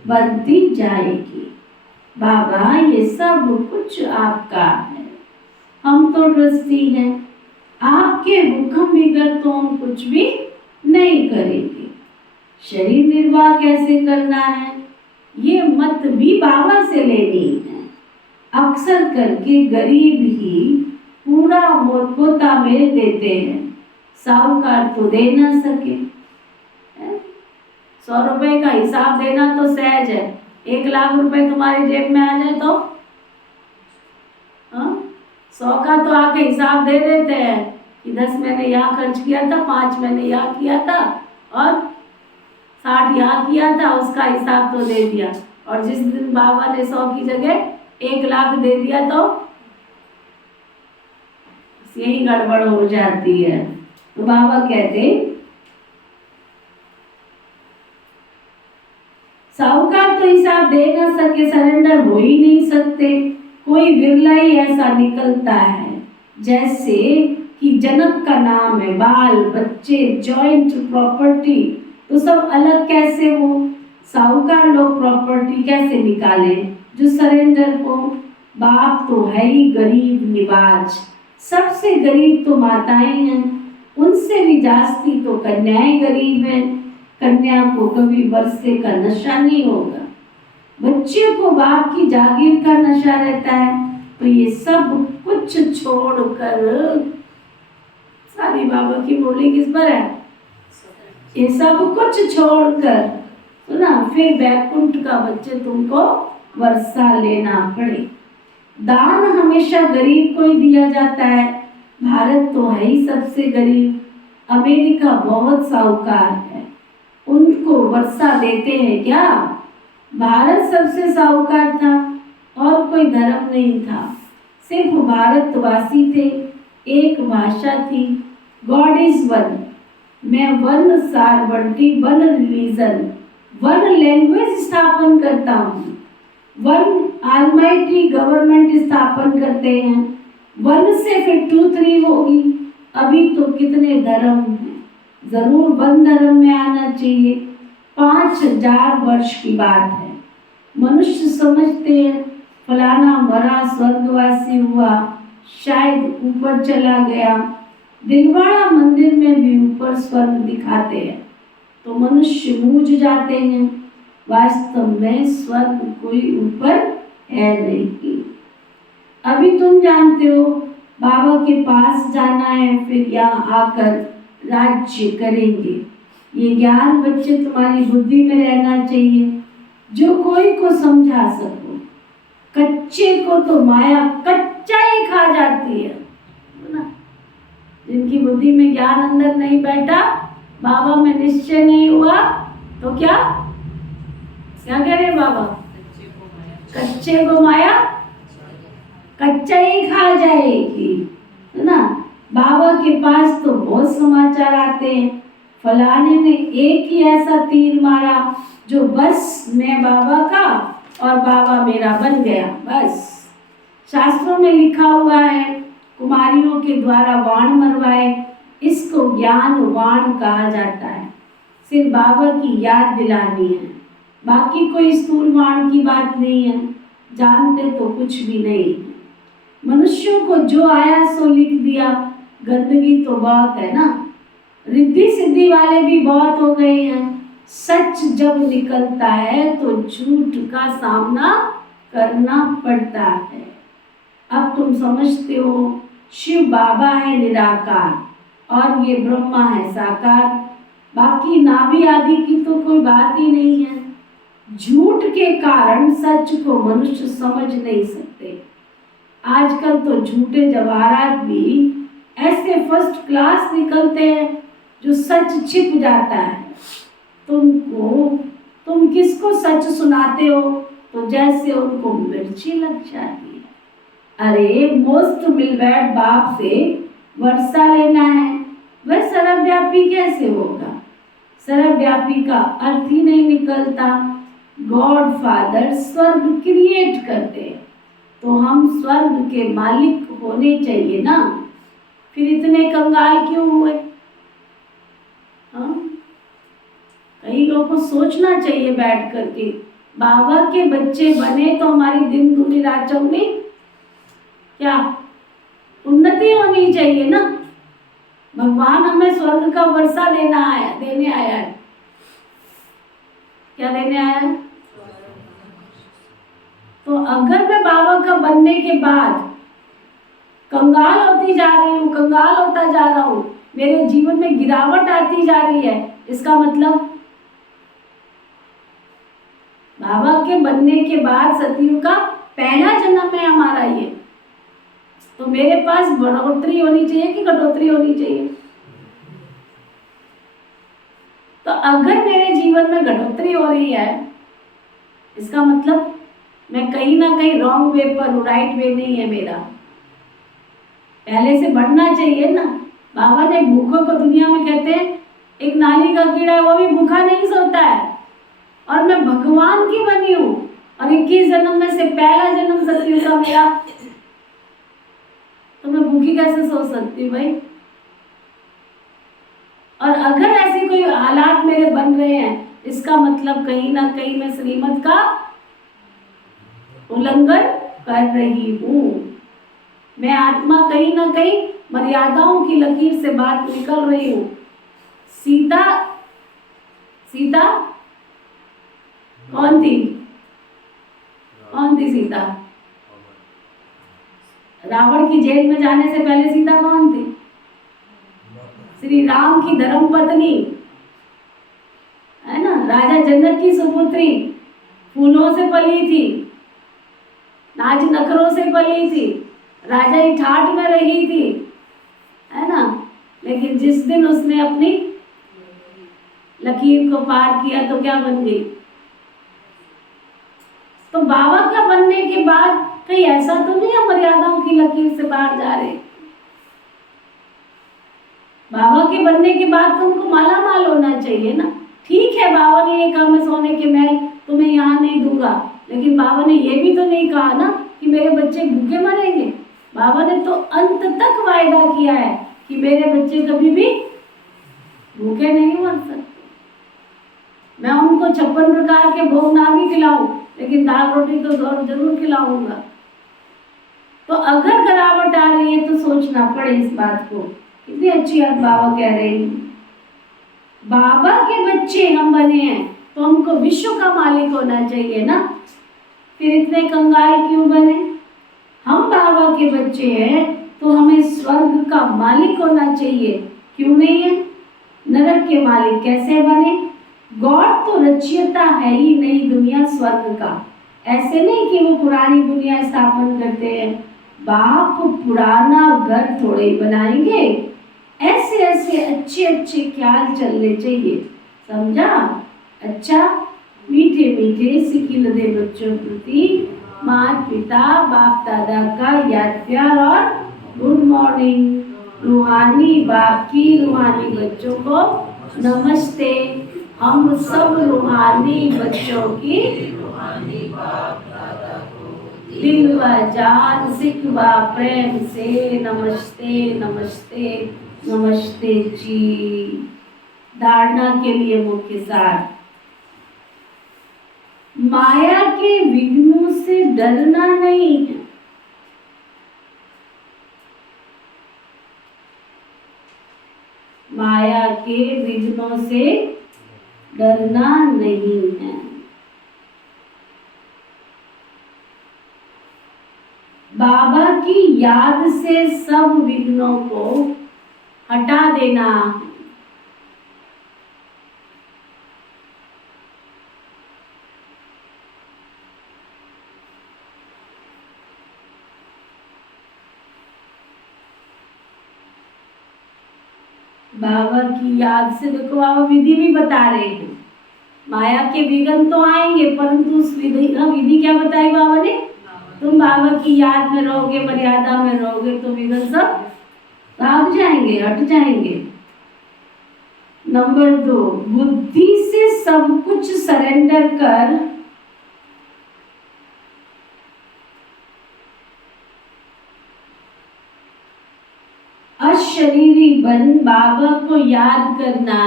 बनती जाएगी। बाबा ये सब कुछ आपका है, हम तो ट्रस्टी हैं। आपके हुक्म बगैर तो हम कुछ भी नहीं करेंगे। शरीर निर्वाह कैसे करना है ये मत भी बाबा से लेनी है। अक्सर करके गरीब ही पूरा मोटा में देते हैं, साहूकार तो दे ना सके। 100 रुपए का हिसाब देना तो सहज है, 1 लाख रुपए तुम्हारी जेब में आ जाए तो 100 का तो आके हिसाब दे देते हैं कि 10 मैंने यहाँ खर्च किया था, 5 मैंने यहाँ किया था और 60 यहाँ किया था, उसका हिसाब तो दे दिया। और जिस दिन बाबा ने 100 की जगह 1 लाख दे दिया तो यही गड़बड़ हो जाती है। तो बाबा कहते साहूकार तो हिसाब दे ना सके, सरेंडर हो ही नहीं सकते। कोई विरला ही ऐसा निकलता है जैसे कि जनक का नाम है, बाल बच्चे जॉइंट प्रॉपर्टी तो सब अलग कैसे हो। साहूकार लोग प्रॉपर्टी कैसे निकाले जो सरेंडर हो। बाप तो है ही गरीब निवाज, सबसे गरीब तो माताएं हैं, उनसे भी जास्ती तो कन्याएं गरीब हैं। कन्या को कभी वर्षे का नशा नहीं होगा, बच्चे को बाप की जागीर का नशा रहता है। तो ये सब कुछ छोड़कर, सारी बाबा की बोली किस पर है, ये सब कुछ छोड़कर सुना फिर बैकुंठ का बच्चे तुमको वर्षा लेना पड़े। दान हमेशा गरीब को ही दिया जाता है। भारत तो है ही सबसे गरीब, अमेरिका बहुत साहूकार है, उनको वर्षा देते हैं क्या। भारत सबसे साहूकार था और कोई धर्म नहीं था, सिर्फ भारतवासी थे, एक भाषा थी, गॉड इज वन। मैं one sovereignty, one religion, one language स्थापन करता हूँ, वन ऑलमाइटी गवर्नमेंट स्थापन करते हैं। वन से फिर 2 3 होगी। अभी तो कितने धर्म हैं, जरूर वन धर्म में आना चाहिए। 5000 वर्ष की बात है। मनुष्य समझते हैं फलाना मरा, स्वर्गवासी हुआ, शायद ऊपर चला गया। दिलवाड़ा मंदिर में भी ऊपर स्वर्ग दिखाते हैं तो मनुष्य मूझ जाते हैं। वास्तव में स्वर्ग कोई ऊपर है नहीं। अभी तुम जानते हो बाबा के पास जाना है, फिर यहाँ आकर राज्य करेंगे। ये ज्ञान बच्चे तुम्हारी बुद्धि में रहना चाहिए, जो कोई को समझा सको। कच्चे को तो माया कच्चा ही खा जाती है ना। जिनकी बुद्धि में ज्ञान अंदर नहीं बैठा, बाबा में निश्चय नहीं हुआ, तो क्या कह रहे बाबा, कच्चे को माया कच्चा ही खा जाएगी, है ना। बाबा के पास तो बहुत समाचार आते हैं, फलाने ने एक ही ऐसा तीर मारा जो बस मैं बाबा का और बाबा मेरा बन गया। बस शास्त्रों में लिखा हुआ है, कुमारियों के द्वारा वाण मरवाए, इसको ज्ञान वाण कहा जाता है। सिर्फ बाबा की याद दिलानी है, बाकी कोई स्थूल वाण की बात नहीं है, जानते तो कुछ भी नहीं। मनुष्यों को जो आया सो लिख दिया, गंदगी तो बहुत है ना। रिद्धि सिद्धि वाले भी बहुत हो गए हैं। सच जब निकलता है तो झूठ का सामना करना पड़ता है। अब तुम समझते हो शिव बाबा है निराकार और ये ब्रह्मा है साकार, बाकी नाभि आदि की तो कोई बात ही नहीं है। झूठ के कारण सच को मनुष्य समझ नहीं सकते। आजकल तो झूठे जवाहरात भी ऐसे फर्स्ट क्लास निकलते हैं जो सच छिप जाता है। तुम किसको सच सुनाते हो तो जैसे उनको मिर्ची लग जाती है। अरे मुफ्त मिलवैट बाप से वर्षा लेना है, वह सर्वव्यापी कैसे होगा? सर्वव्यापी का अर्थ ही नहीं निकलता। गॉड फादर स्वर्ग क्रिएट करते हैं तो हम स्वर्ग के मालिक होने चाहिए ना, फिर इतने कंगाल क्यों हुए? हाँ, कई लोगों को सोचना चाहिए बैठ करके, बाबा के बच्चे बने तो हमारी दिन दूनी रात चौगुनी क्या उन्नति होनी चाहिए ना। भगवान हमें स्वर्ग का वर्षा देने आया है। क्या देने आया है? तो अगर मैं बाबा का बनने के बाद कंगाल होती जा रही हूँ, कंगाल होता जा रहा हूँ, मेरे जीवन में गिरावट आती जा रही है, इसका मतलब बाबा के बनने के बाद सतयुग का पहला जन्म है हमारा ये, तो मेरे पास बढ़ोतरी होनी चाहिए कि कटौती होनी चाहिए? तो अगर मेरे जीवन में घटोतरी हो रही है, इसका मतलब मैं कहीं ना कहीं रॉन्ग वे पर हूँ, राइट वे नहीं है मेरा। पहले से बढ़ना चाहिए ना। बाबा ने भूखों को दुनिया में कहते हैं एक नाली का कीड़ा है, वो भी भूखा नहीं सोता है, और मैं भगवान की बनी हूँ और 21 जन्म में से पहला जन्म सतयुग का मेरा, तो मैं भूखी कैसे सो सकती हूँ भाई? और अगर ऐसे कोई हालात मेरे बन रहे हैं, इसका मतलब कहीं ना कहीं मैं श्रीमत का उल्लंघन कर रही हूँ। मैं आत्मा कहीं ना कहीं मर्यादाओं की लकीर से बाहर निकल रही हूँ। सीता सीता कौन थी? कौन थी सीता? रावण की जेल में जाने से पहले सीता कौन थी? श्री राम की धर्म पत्नी है ना, राजा जनक की सुपुत्री, फूलों से पली थी, नाच नखरों से पली थी, राजा की ठाठ में रही थी, है ना। लेकिन जिस दिन उसने अपनी लकीर को पार किया तो क्या बन गई? तो बाबा का बनने के बाद कहीं ऐसा तो नहीं है मर्यादाओं की लकीर से बाहर जा रहे? बाबा के बनने के बाद तुमको माला माल होना चाहिए ना। ठीक है, बाबा ने ये कहा मैं सोने के महल तुम्हें यहाँ नहीं दूंगा, लेकिन बाबा ने ये भी तो नहीं कहा ना कि मेरे बच्चे भूखे मरेंगे। बाबा ने तो अंत तक वायदा किया है कि मेरे बच्चे कभी भी भूखे नहीं मर सकते। मैं उनको 56 प्रकार के भोग ना भी खिलाऊं, लेकिन दाल रोटी तो जरूर खिलाऊंगा। तो अगर गिरावट आ रही है तो सोचना पड़े इस बात को। कितनी अच्छी बात बाबा कह रहे हैं। बाबा के बच्चे हम बने हैं तो हमको विश्व का मालिक होना चाहिए ना, फिर इतने कंगाल क्यों बने? हम बाबा के बच्चे हैं तो हमें स्वर्ग का मालिक होना चाहिए, क्यों नहीं है? नरक के मालिक कैसे बने? गॉड तो रचयिता है ही नई दुनिया स्वर्ग का। ऐसे नहीं कि वो पुरानी दुनिया स्थापन करते हैं। बाप पुराना घर थोड़े ही बनाएंगे, ऐसे ऐसे अच्छे अच्छे ख्याल चलने चाहिए, समझा? अच्छा, मीठे मीठे सिकिलदे बच्चों प्रति माता पिता बाप दादा का याद प्यार और गुड मॉर्निंग। रूहानी बाप की रूहानी बच्चों को नमस्ते। हम सब रूहानी बच्चों की दिल व जान सिख व प्रेम से नमस्ते नमस्ते नमस्ते जी। धारणा के लिए मुख्य सार, माया के विघ्नों से डरना नहीं है। माया के विघ्नों से डरना नहीं है। बाबा की याद से सब विघ्नों को हटा देना। बाबा की याद से, देखो बाबा विधि भी बता रहे हैं। माया के विघ्न तो आएंगे, परंतु उस विधि क्या बताई बाबा ने? तुम बाबा की याद में रहोगे, मर्यादा में रहोगे तो विघ्न सब भाग जाएंगे, हट जाएंगे। नंबर 2, बुद्धि से सब कुछ सरेंडर कर अशरीरी बन बाबा को याद करना।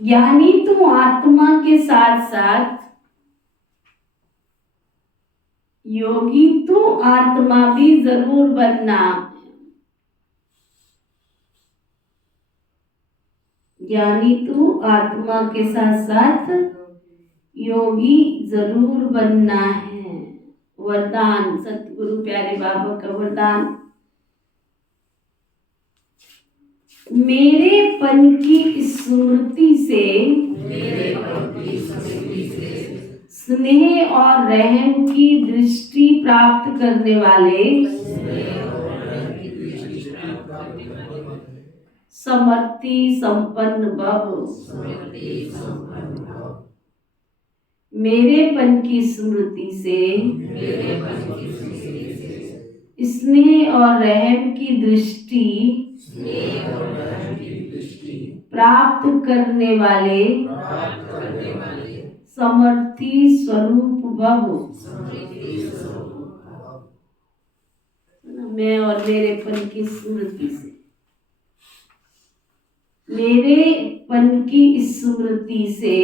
यानी तू आत्मा के साथ साथ योगी, तू आत्मा भी जरूर बनना। यानी तू आत्मा के साथ साथ योगी जरूर बनना है। वरदान, सतगुरु प्यारे बाबा का वरदान। मेरेपन की स्मृति से स्नेह और रहम की दृष्टि प्राप्त करने वाले समर्थी संपन्न भव। मेरेपन की स्मृति से स्नेह और रहम की दृष्टि प्राप्त करने वाले समर्थी स्वरूप भव। मैं और मेरेपन की स्मृति से, मेरेपन की स्मृति से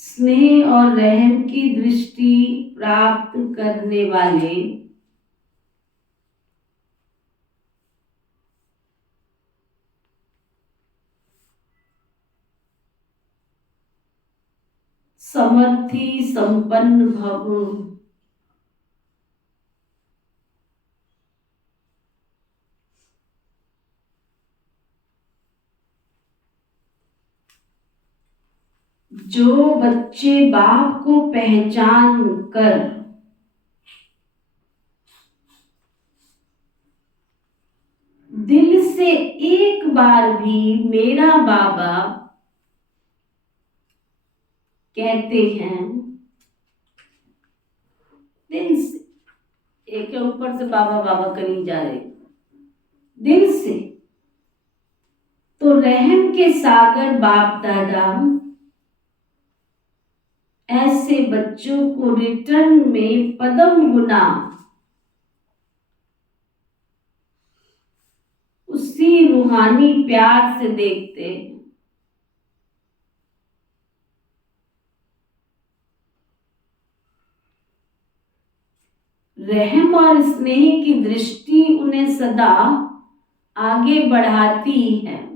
स्नेह और रहम की दृष्टि प्राप्त करने वाले समर्थी संपन्न भव। जो बच्चे बाप को पहचान कर दिल से एक बार भी मेरा बाबा कहते हैं, दिल से, एक के ऊपर से बाबा बाबा करी जा रहे, दिल से, तो रहम के सागर बाप दादा ऐसे बच्चों को रिटर्न में पदम गुना उसी रूहानी प्यार से देखते हैं। रहम और स्नेह की दृष्टि उन्हें सदा आगे बढ़ाती है।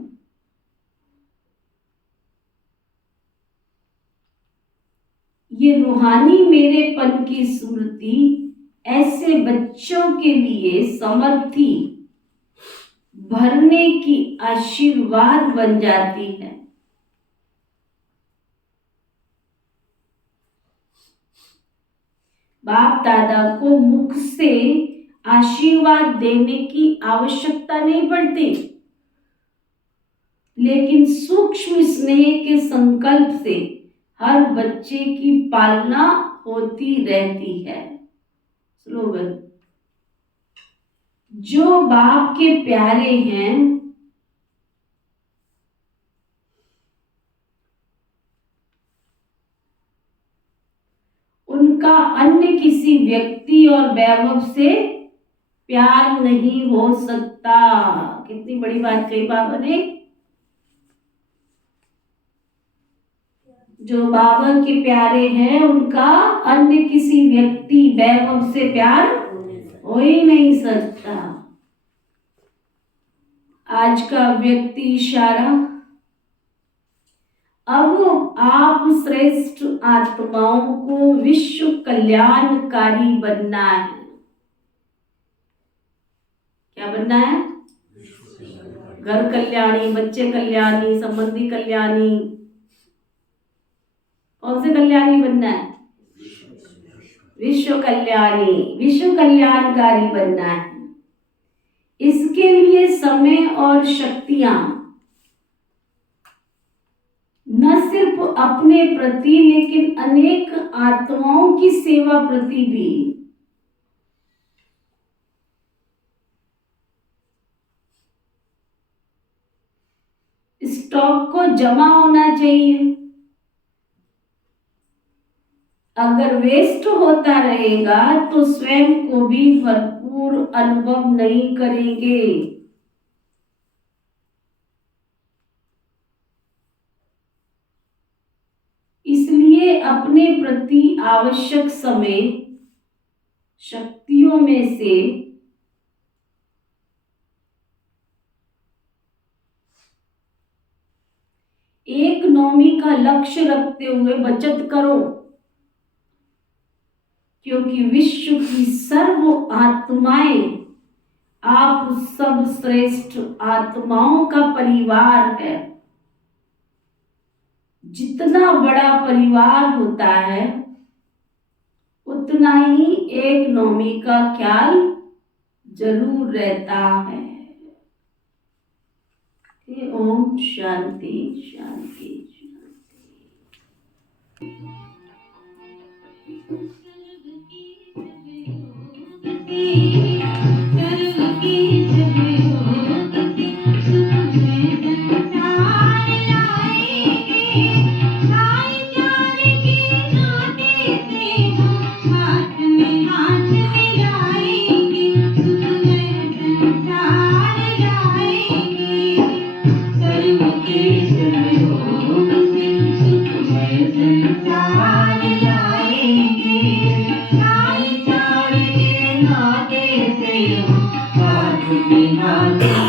ये रूहानी मेरेपन की स्मृति ऐसे बच्चों के लिए समर्थी भरने की आशीर्वाद बन जाती है। बाप दादा को मुख से आशीर्वाद देने की आवश्यकता नहीं पड़ती, लेकिन सूक्ष्म स्नेह के संकल्प से हर बच्चे की पालना होती रहती है। स्लोगन, जो बाप के प्यारे हैं उनका अन्य किसी व्यक्ति और वैभव से प्यार नहीं हो सकता। कितनी बड़ी बात कही बाबा ने। जो बाबा के प्यारे हैं उनका अन्य किसी व्यक्ति वैभव से प्यार हो ही नहीं सकता। आज का व्यक्ति इशारा, अब आप श्रेष्ठ आत्माओं को विश्व कल्याणकारी बनना है। क्या बनना है? घर कल्याणी, बच्चे कल्याणी, संबंधी कल्याणी। कौन से कल्याणी बनना है? विश्व कल्याणी, विश्व कल्याणकारी बनना है। इसके लिए समय और शक्तियां न सिर्फ अपने प्रति लेकिन अनेक आत्माओं की सेवा प्रति भी स्टॉक को जमा होना चाहिए। अगर वेस्ट होता रहेगा तो स्वयं को भी भरपूर अनुभव नहीं करेंगे। इसलिए अपने प्रति आवश्यक समय शक्तियों में से एक नौवीं का लक्ष्य रखते हुए बचत करो, क्योंकि विश्व की सर्व आत्माएं आप सब श्रेष्ठ आत्माओं का परिवार है। जितना बड़ा परिवार होता है उतना ही एक नौवीं का ख्याल जरूर रहता है। ओम शांति शांति हाथ में हाथ